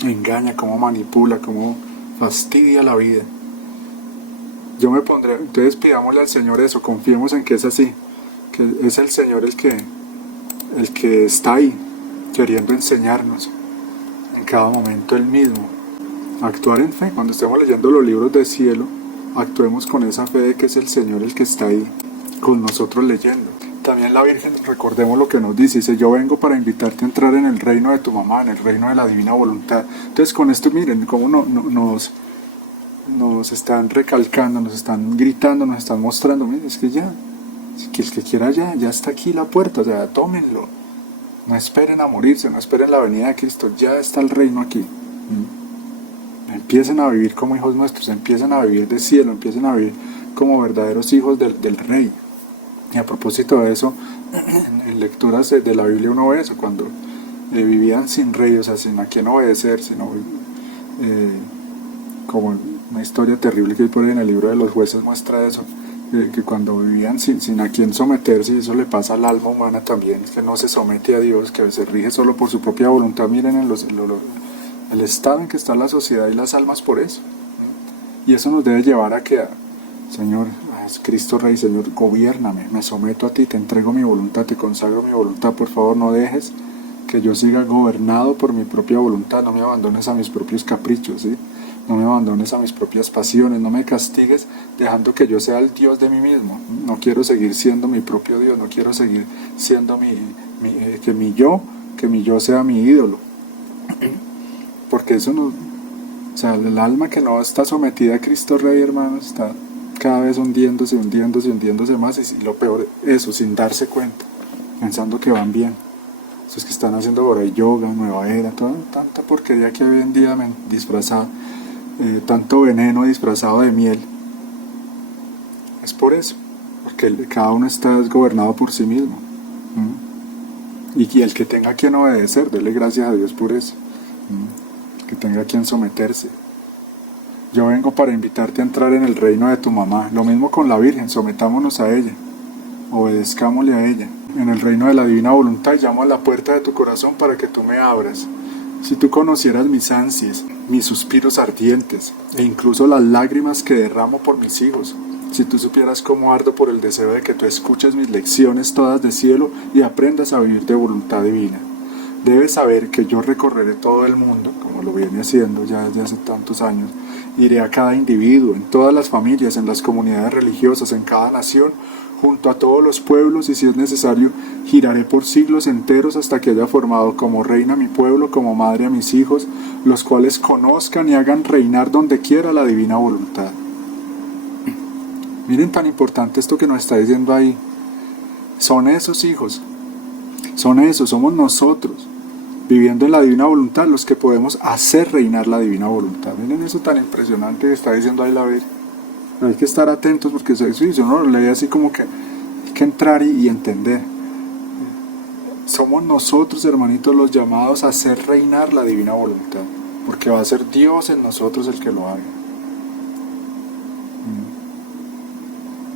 engaña, cómo manipula, cómo fastidia la vida. Yo me pondré, entonces pidámosle al Señor eso, confiemos en que es así, que es el Señor el que está ahí, queriendo enseñarnos en cada momento Él mismo. Actuar en fe, cuando estemos leyendo los libros del cielo, actuemos con esa fe de que es el Señor el que está ahí con nosotros leyendo. También la Virgen, recordemos lo que nos dice, yo vengo para invitarte a entrar en el reino de tu mamá, en el reino de la divina voluntad. Entonces con esto miren cómo nos están recalcando, nos están gritando, nos están mostrando, miren, es que ya, que el que quiera ya está aquí la puerta, o sea, tómenlo, no esperen a morirse, no esperen la venida de Cristo, ya está el reino aquí. Empiecen a vivir como hijos nuestros, empiecen a vivir de cielo, empiecen a vivir como verdaderos hijos del Rey. Y a propósito de eso, en lecturas de la Biblia uno ve eso, cuando vivían sin rey, o sea, sin a quién obedecer, sino como una historia terrible que hay por ahí en el libro de los jueces muestra eso, que cuando vivían sin a quién someterse, y eso le pasa al alma humana también, es que no se somete a Dios, que se rige solo por su propia voluntad. Miren el estado en que está la sociedad y las almas por eso. Y eso nos debe llevar a que, Señor, Cristo Rey, Señor, gobiérname, me someto a ti, te entrego mi voluntad, te consagro mi voluntad, por favor no dejes que yo siga gobernado por mi propia voluntad, no me abandones a mis propios caprichos, ¿sí? No me abandones a mis propias pasiones, no me castigues dejando que yo sea el Dios de mí mismo. No quiero seguir siendo mi propio Dios, no quiero seguir siendo que mi yo sea mi ídolo. Porque eso no, o sea, el alma que no está sometida a Cristo Rey, hermano, está cada vez hundiéndose, hundiéndose, hundiéndose más, y lo peor, eso, sin darse cuenta, pensando que van bien. Esos que están haciendo por ahí yoga, nueva era, tanta porquería que hoy en día disfrazada, tanto veneno disfrazado de miel. Es por eso, porque cada uno está gobernado por sí mismo. Y el que tenga a quien obedecer, dele gracias a Dios por eso. El que tenga a quien someterse. Yo vengo para invitarte a entrar en el reino de tu mamá. Lo mismo con la Virgen, sometámonos a ella, obedezcámosle a ella. En el reino de la divina voluntad, llamo a la puerta de tu corazón para que tú me abras. Si tú conocieras mis ansias, mis suspiros ardientes, e incluso las lágrimas que derramo por mis hijos, si tú supieras cómo ardo por el deseo de que tú escuches mis lecciones todas de cielo y aprendas a vivir de voluntad divina. Debes saber que yo recorreré todo el mundo, como lo viene haciendo ya desde hace tantos años. Iré a cada individuo, en todas las familias, en las comunidades religiosas, en cada nación, junto a todos los pueblos, y si es necesario, giraré por siglos enteros hasta que haya formado como reina mi pueblo, como madre a mis hijos, los cuales conozcan y hagan reinar donde quiera la divina voluntad. Miren tan importante esto que nos está diciendo ahí. Son esos hijos, somos nosotros, viviendo en la divina voluntad, los que podemos hacer reinar la divina voluntad. Miren eso tan impresionante que está diciendo ahí la Virgen. Pero hay que estar atentos porque si uno lo lee así como que hay que entrar y entender. Somos nosotros, hermanitos, los llamados a hacer reinar la divina voluntad, porque va a ser Dios en nosotros el que lo haga.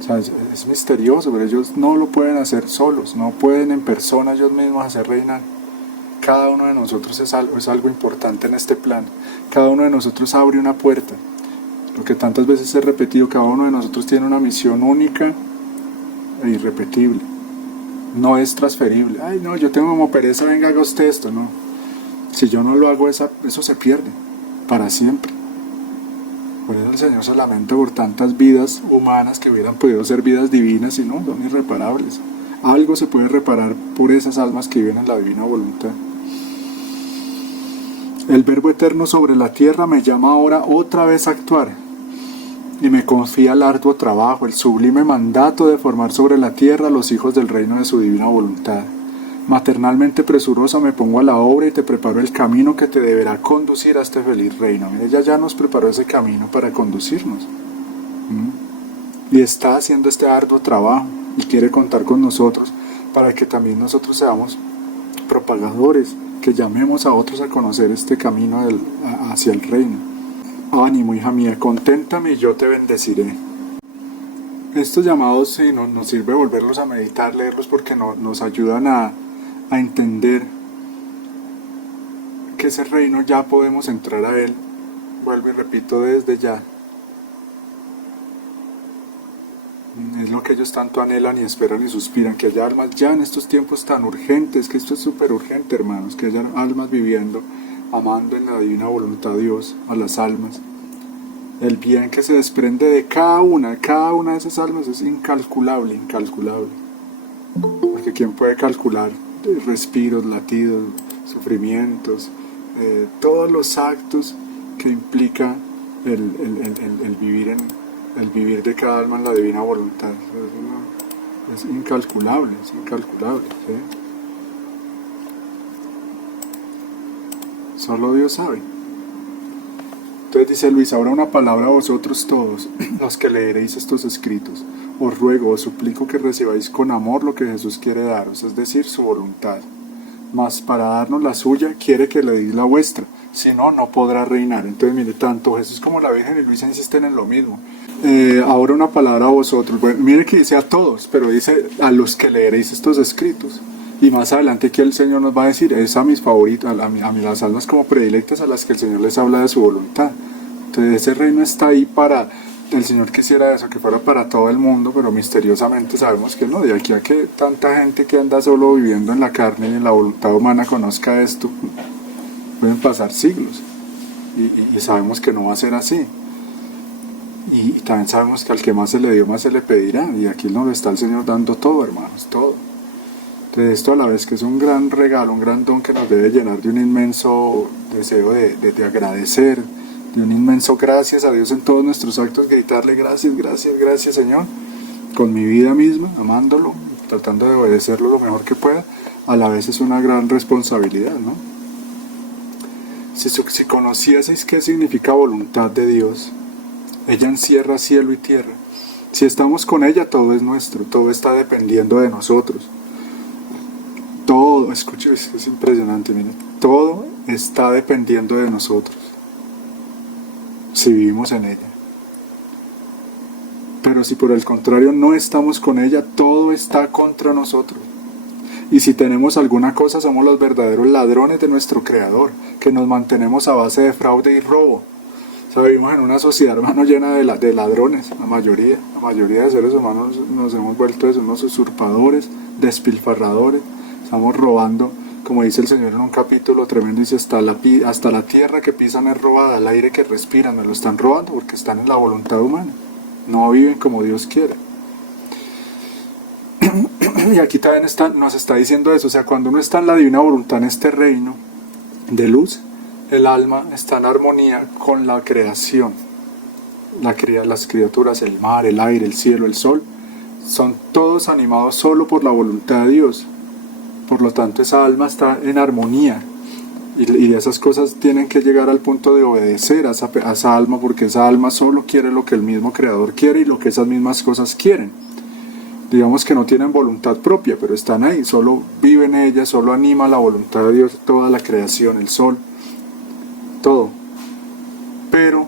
O sea, es misterioso, pero ellos no lo pueden hacer solos, no pueden en persona ellos mismos hacer reinar. Cada uno de nosotros es algo importante en este plan. Cada uno de nosotros abre una puerta. Lo que tantas veces he repetido, cada uno de nosotros tiene una misión única e irrepetible. No es transferible. Ay, no, yo tengo como pereza, venga, haga usted esto. No. Si yo no lo hago, eso se pierde para siempre. Por eso el Señor se lamenta por tantas vidas humanas que hubieran podido ser vidas divinas y no, son irreparables. Algo se puede reparar por esas almas que viven en la divina voluntad. El Verbo Eterno sobre la tierra me llama ahora otra vez a actuar y me confía el arduo trabajo, el sublime mandato de formar sobre la tierra a los hijos del reino de su divina voluntad. Maternalmente presurosa me pongo a la obra y te preparo el camino que te deberá conducir a este feliz reino. Mira, ella ya nos preparó ese camino para conducirnos. Y está haciendo este arduo trabajo y quiere contar con nosotros para que también nosotros seamos propagadores, que llamemos a otros a conocer este camino hacia el reino. Ánimo, hija mía, conténtame y yo te bendeciré. Estos llamados sí, nos sirve volverlos a meditar, leerlos, porque nos ayudan a entender que ese reino ya podemos entrar a él. Vuelvo y repito desde ya. Es lo que ellos tanto anhelan y esperan y suspiran, que haya almas ya en estos tiempos tan urgentes, que esto es súper urgente, hermanos, que haya almas viviendo, amando en la divina voluntad de Dios a las almas. El bien que se desprende de cada una de esas almas es incalculable. Porque ¿quién puede calcular respiros, latidos, sufrimientos, todos los actos que implica el vivir de cada alma en la divina voluntad? Es incalculable, ¿sí? Solo Dios sabe. Entonces dice Luis, ahora una palabra a vosotros todos, los que leeréis estos escritos. Os ruego, os suplico que recibáis con amor lo que Jesús quiere daros, es decir, su voluntad. Mas para darnos la suya, quiere que le deis la vuestra, si no, no podrá reinar. Entonces mire, tanto Jesús como la Virgen y Luis insisten en lo mismo. Ahora una palabra a vosotros. Bueno, mire que dice a todos, pero dice a los que leeréis estos escritos. Y más adelante aquí el Señor nos va a decir, es a mis favoritos, a las almas como predilectas a las que el Señor les habla de su voluntad. Entonces ese reino está ahí para, el Señor quisiera eso, que fuera para todo el mundo, pero misteriosamente sabemos que no. De aquí a que tanta gente que anda solo viviendo en la carne y en la voluntad humana conozca esto, pueden pasar siglos. Y sabemos que no va a ser así. Y también sabemos que al que más se le dio, más se le pedirá. Y aquí nos está el Señor dando todo, hermanos, todo. Entonces esto a la vez que es un gran regalo, un gran don que nos debe llenar de un inmenso deseo de agradecer, de un inmenso gracias a Dios en todos nuestros actos, gritarle gracias, gracias, gracias Señor, con mi vida misma, amándolo, tratando de obedecerlo lo mejor que pueda, a la vez es una gran responsabilidad, ¿no? Si conocieseis qué significa voluntad de Dios, ella encierra cielo y tierra. Si estamos con ella, todo es nuestro, todo está dependiendo de nosotros. Todo, escuche, es impresionante, miren, todo está dependiendo de nosotros, si vivimos en ella. Pero si por el contrario no estamos con ella, todo está contra nosotros. Y si tenemos alguna cosa, somos los verdaderos ladrones de nuestro Creador, que nos mantenemos a base de fraude y robo. O sea, vivimos en una sociedad, hermano, llena de ladrones, la mayoría de seres humanos nos hemos vuelto eso, unos usurpadores, despilfarradores, estamos robando, como dice el Señor en un capítulo tremendo, dice, hasta la tierra que pisan es robada, el aire que respiran, me lo están robando porque están en la voluntad humana, no viven como Dios quiere. Y aquí también nos está diciendo eso, o sea, cuando uno está en la divina voluntad en este reino de luz, el alma está en armonía con la creación. Las criaturas, el mar, el aire, el cielo, el sol, son todos animados solo por la voluntad de Dios. Por lo tanto, esa alma está en armonía. Y esas cosas tienen que llegar al punto de obedecer a esa alma, porque esa alma solo quiere lo que el mismo Creador quiere y lo que esas mismas cosas quieren. Digamos que no tienen voluntad propia, pero están ahí, solo viven ellas, solo anima la voluntad de Dios, toda la creación, el sol, todo. Pero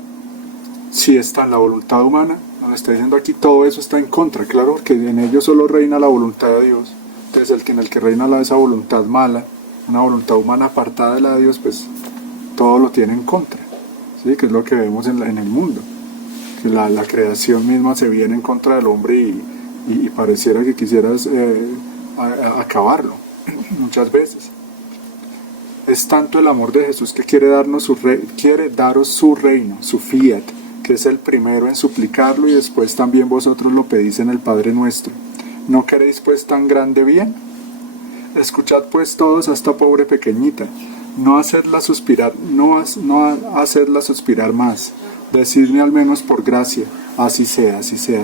si está en la voluntad humana, nos está diciendo aquí, todo eso está en contra, claro, porque en ellos solo reina la voluntad de Dios. Entonces en el que reina esa voluntad mala, una voluntad humana apartada de la de Dios, pues todo lo tiene en contra, ¿sí? Que es lo que vemos en el mundo, que la creación misma se viene en contra del hombre y pareciera que quisieras acabarlo muchas veces. Es tanto el amor de Jesús que quiere daros su reino, su fiat, que es el primero en suplicarlo, y después también vosotros lo pedís en el Padre nuestro. ¿No queréis pues tan grande bien? Escuchad pues todos a esta pobre pequeñita, no hacerla suspirar más, decidme al menos por gracia, así sea,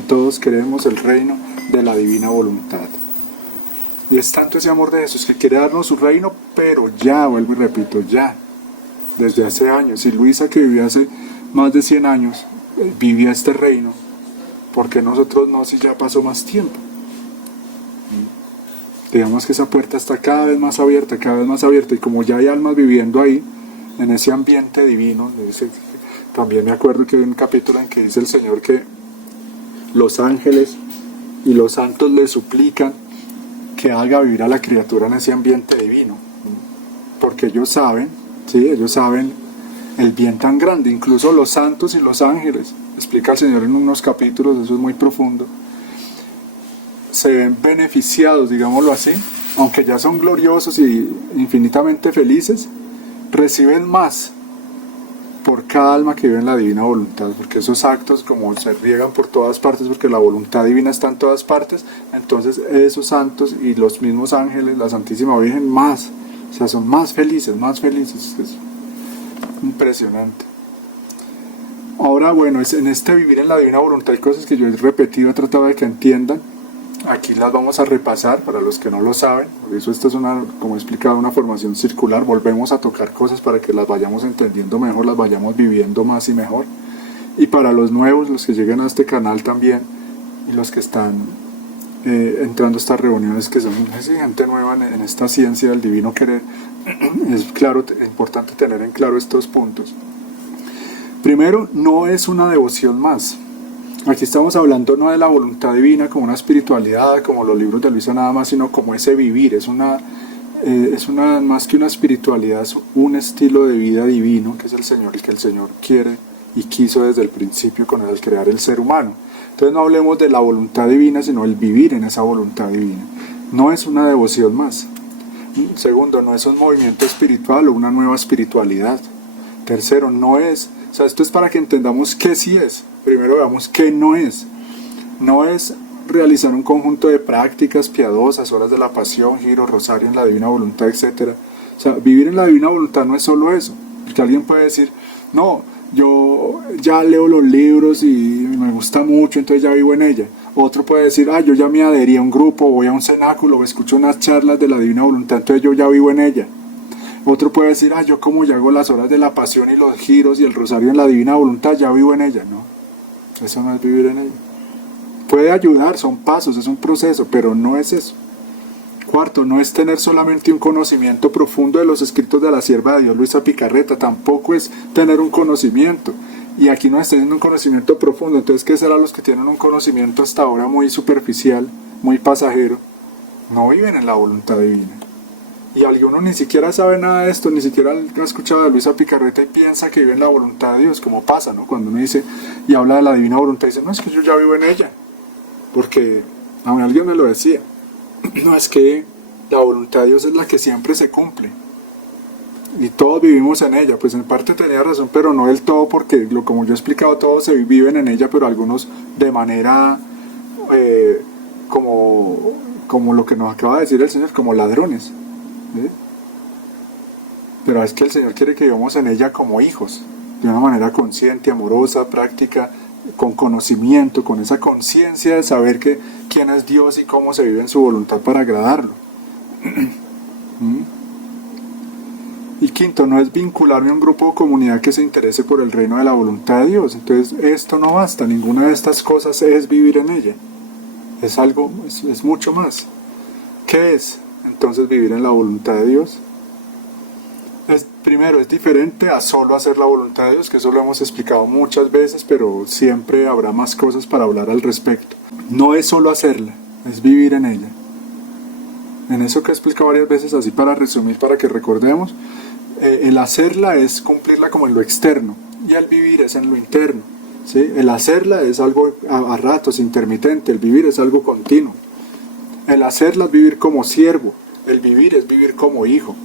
todos queremos el reino de la divina voluntad. Y es tanto ese amor de Jesús que quiere darnos su reino, pero ya, vuelvo y repito, ya, desde hace años. Y Luisa, que vivía hace más de 100 años, vivía este reino, porque nosotros no, si ya pasó más tiempo. Digamos que esa puerta está cada vez más abierta, y como ya hay almas viviendo ahí, en ese ambiente divino, también me acuerdo que hay un capítulo en que dice el Señor que los ángeles y los santos le suplican que haga vivir a la criatura en ese ambiente divino, porque ellos saben, ¿sí? Ellos saben el bien tan grande, incluso los santos y los ángeles, explica el Señor en unos capítulos, eso es muy profundo, se ven beneficiados, digámoslo así, aunque ya son gloriosos y infinitamente felices, reciben más por cada alma que vive en la divina voluntad, porque esos actos, como se riegan por todas partes, porque la voluntad divina está en todas partes, entonces esos santos y los mismos ángeles, la Santísima Virgen, más, o sea, son más felices, es impresionante. Ahora, bueno, en este vivir en la divina voluntad hay cosas que yo he repetido, he tratado de que entiendan. Aquí las vamos a repasar para los que no lo saben, por eso esta es como he explicado, una formación circular. Volvemos a tocar cosas para que las vayamos entendiendo mejor, las vayamos viviendo más y mejor. Y para los nuevos, los que lleguen a este canal también, y los que están entrando a estas reuniones, que son gente nueva en esta ciencia del divino querer, es importante tener en claro estos puntos. Primero, no es una devoción más. Aquí estamos hablando no de la voluntad divina como una espiritualidad, como los libros de Luisa nada más, sino como ese vivir. Es una más que una espiritualidad, es un estilo de vida divino que es el Señor, el que el Señor quiere y quiso desde el principio con el crear el ser humano. Entonces no hablemos de la voluntad divina, sino el vivir en esa voluntad divina. No es una devoción más. Segundo, no es un movimiento espiritual o una nueva espiritualidad. Tercero, esto es para que entendamos qué sí es. Primero veamos qué no es. No es realizar un conjunto de prácticas piadosas, horas de la pasión, giro, rosario en la divina voluntad, etc. O sea, vivir en la divina voluntad no es solo eso. Porque alguien puede decir, no, yo ya leo los libros y me gusta mucho, entonces ya vivo en ella. Otro puede decir, yo ya me adherí a un grupo, voy a un cenáculo, escucho unas charlas de la divina voluntad, entonces yo ya vivo en ella. Otro puede decir, yo como ya hago las horas de la pasión y los giros y el rosario en la divina voluntad, ya vivo en ella. No, eso no es vivir en ella. Puede ayudar, son pasos, es un proceso, pero no es eso. Cuarto, no es tener solamente un conocimiento profundo de los escritos de la sierva de Dios, Luisa Picarreta, tampoco es tener un conocimiento. Y aquí no está teniendo un conocimiento profundo, entonces ¿qué será los que tienen un conocimiento hasta ahora muy superficial, muy pasajero? No viven en la voluntad divina. Y alguno ni siquiera sabe nada de esto, ni siquiera ha escuchado a Luisa Picarreta y piensa que vive en la voluntad de Dios, como pasa, ¿no? Cuando uno dice y habla de la divina voluntad, dice, no, es que yo ya vivo en ella. Porque a mí alguien me lo decía, no, es que la voluntad de Dios es la que siempre se cumple. Y todos vivimos en ella, pues en parte tenía razón, pero no del todo, porque como yo he explicado, todos se viven en ella, pero algunos de manera como lo que nos acaba de decir el Señor, como ladrones, ¿sí? Pero es que el Señor quiere que vivamos en ella como hijos, de una manera consciente, amorosa, práctica, con conocimiento, con esa conciencia de saber quién es Dios y cómo se vive en su voluntad para agradarlo. Y quinto, no es vincularme a un grupo o comunidad que se interese por el reino de la voluntad de Dios. Entonces esto no basta, ninguna de estas cosas es vivir en ella. Es algo, es mucho más. ¿Qué es entonces vivir en la voluntad de Dios? Primero, es diferente a solo hacer la voluntad de Dios, que eso lo hemos explicado muchas veces, pero siempre habrá más cosas para hablar al respecto. No es solo hacerla, es vivir en ella. En eso que he explicado varias veces, así para resumir, para que recordemos, el hacerla es cumplirla como en lo externo, y el vivir es en lo interno, ¿sí? El hacerla es algo a ratos, intermitente, el vivir es algo continuo. El hacerla es vivir como siervo, el vivir es vivir como hijo.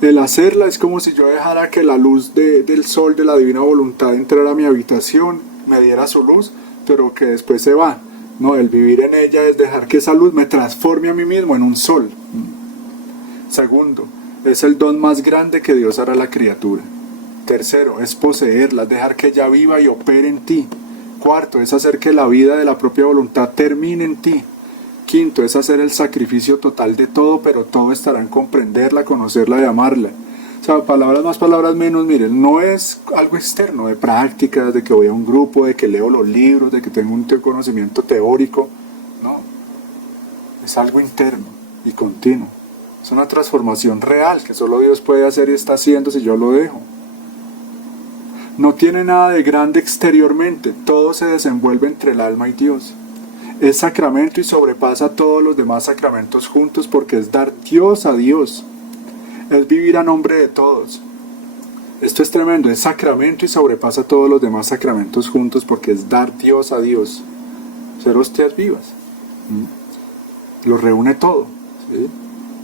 El hacerla es como si yo dejara que la luz del sol de la divina voluntad entrara a mi habitación, me diera su luz, pero que después se va. No, el vivir en ella es dejar que esa luz me transforme a mí mismo en un sol. Segundo, es el don más grande que Dios hará a la criatura. Tercero, es poseerla, es dejar que ella viva y opere en ti. Cuarto, es hacer que la vida de la propia voluntad termine en ti. Quinto, es hacer el sacrificio total de todo, pero todo estará en comprenderla, conocerla y amarla. O sea, palabras más, palabras menos, miren, no es algo externo, de prácticas, de que voy a un grupo, de que leo los libros, de que tengo un conocimiento teórico. No, es algo interno y continuo. Es una transformación real que solo Dios puede hacer y está haciendo si yo lo dejo. No tiene nada de grande exteriormente, todo se desenvuelve entre el alma y Dios. Es sacramento y sobrepasa a todos los demás sacramentos juntos porque es dar Dios a Dios. Es vivir a nombre de todos. Esto es tremendo, es sacramento y sobrepasa a todos los demás sacramentos juntos porque es dar Dios a Dios. Ser hostias vivas. Lo reúne todo, ¿sí?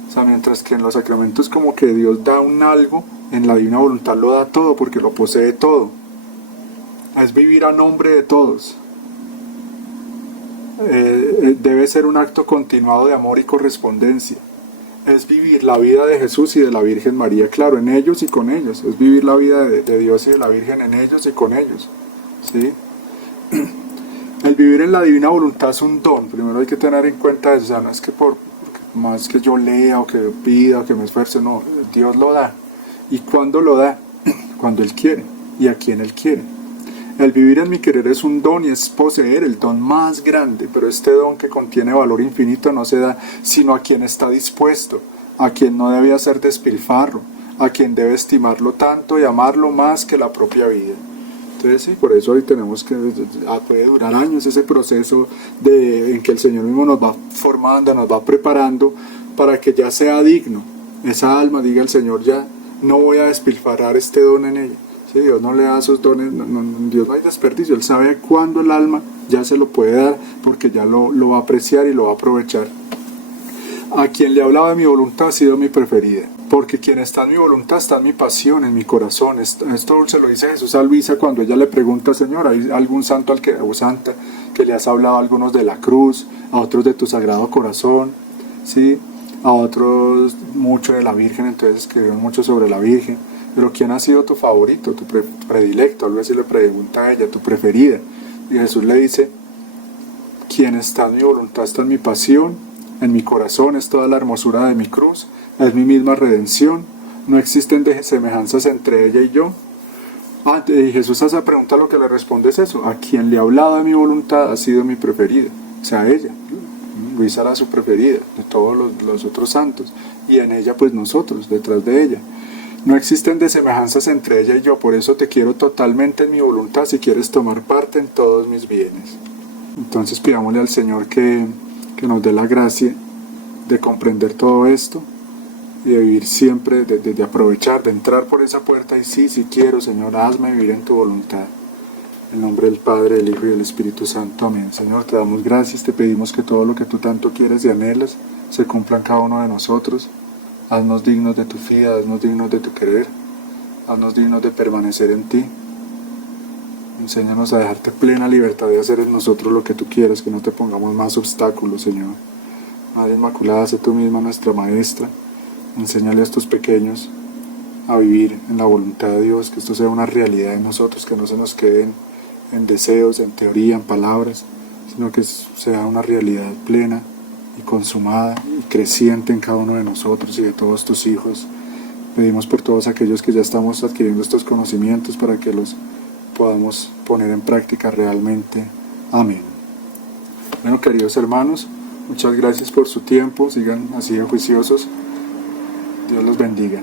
O sea, mientras que en los sacramentos como que Dios da un algo, en la divina voluntad lo da todo porque lo posee todo. Es vivir a nombre de todos. Debe ser un acto continuado de amor y correspondencia. Es vivir la vida de Jesús y de la Virgen María, claro, en ellos y con ellos. Es vivir la vida de Dios y de la Virgen en ellos y con ellos, ¿sí? El vivir en la divina voluntad es un don. Primero hay que tener en cuenta eso. O sea, no es que porque más que yo lea o que pida o que me esfuerce, no, Dios lo da. ¿Y cuándo lo da? Cuando Él quiere y a quien Él quiere. El vivir en mi querer es un don y es poseer el don más grande, pero este don que contiene valor infinito no se da sino a quien está dispuesto, a quien no debe hacer despilfarro, a quien debe estimarlo tanto y amarlo más que la propia vida. Entonces sí, por eso hoy tenemos que, puede durar años ese proceso en que el Señor mismo nos va formando, nos va preparando para que ya sea digno. Esa alma diga el Señor, ya no voy a despilfarrar este don en ella. Sí, Dios no le da sus dones, Dios no hay desperdicio, Él sabe cuándo el alma ya se lo puede dar porque ya lo va a apreciar y lo va a aprovechar. A quien le hablaba de mi voluntad ha sido mi preferida, porque quien está en mi voluntad está en mi pasión, en mi corazón. Esto se lo dice Jesús a Luisa cuando ella le pregunta, Señor, ¿hay algún santo o santa que le has hablado a algunos de la cruz, a otros de tu sagrado corazón, ¿sí? A otros mucho de la Virgen, entonces escribieron mucho sobre la Virgen? pero ¿quién ha sido tu favorito, tu predilecto? Algo así le pregunta a ella, tu preferida. Y Jesús le dice, quien está en mi voluntad está en mi pasión, en mi corazón es toda la hermosura de mi cruz, es mi misma redención, no existen semejanzas entre ella y yo. Y Jesús a esa pregunta lo que le responde es eso, a quien le ha hablado de mi voluntad ha sido mi preferida, o sea, ella. Luisa era su preferida de todos los otros santos, y en ella pues nosotros, detrás de ella. No existen desemejanzas entre ella y yo, por eso te quiero totalmente en mi voluntad si quieres tomar parte en todos mis bienes. Entonces pidámosle al Señor que nos dé la gracia de comprender todo esto y de vivir siempre, de aprovechar, de entrar por esa puerta y sí quiero, Señor, hazme vivir en tu voluntad. En nombre del Padre, del Hijo y del Espíritu Santo. Amén. Señor, te damos gracias, te pedimos que todo lo que tú tanto quieres y anhelas se cumpla en cada uno de nosotros. Haznos dignos de tu fe, haznos dignos de tu querer, haznos dignos de permanecer en ti. Enséñanos a dejarte plena libertad de hacer en nosotros lo que tú quieras, que no te pongamos más obstáculos, Señor. Madre Inmaculada, sé tú misma nuestra maestra. Enséñale a estos pequeños a vivir en la voluntad de Dios, que esto sea una realidad en nosotros, que no se nos queden en deseos, en teoría, en palabras, sino que sea una realidad plena y consumada y creciente en cada uno de nosotros y de todos tus hijos. Pedimos por todos aquellos que ya estamos adquiriendo estos conocimientos para que los podamos poner en práctica realmente. Amén. Bueno, queridos hermanos, muchas gracias por su tiempo, sigan así de juiciosos. Dios los bendiga.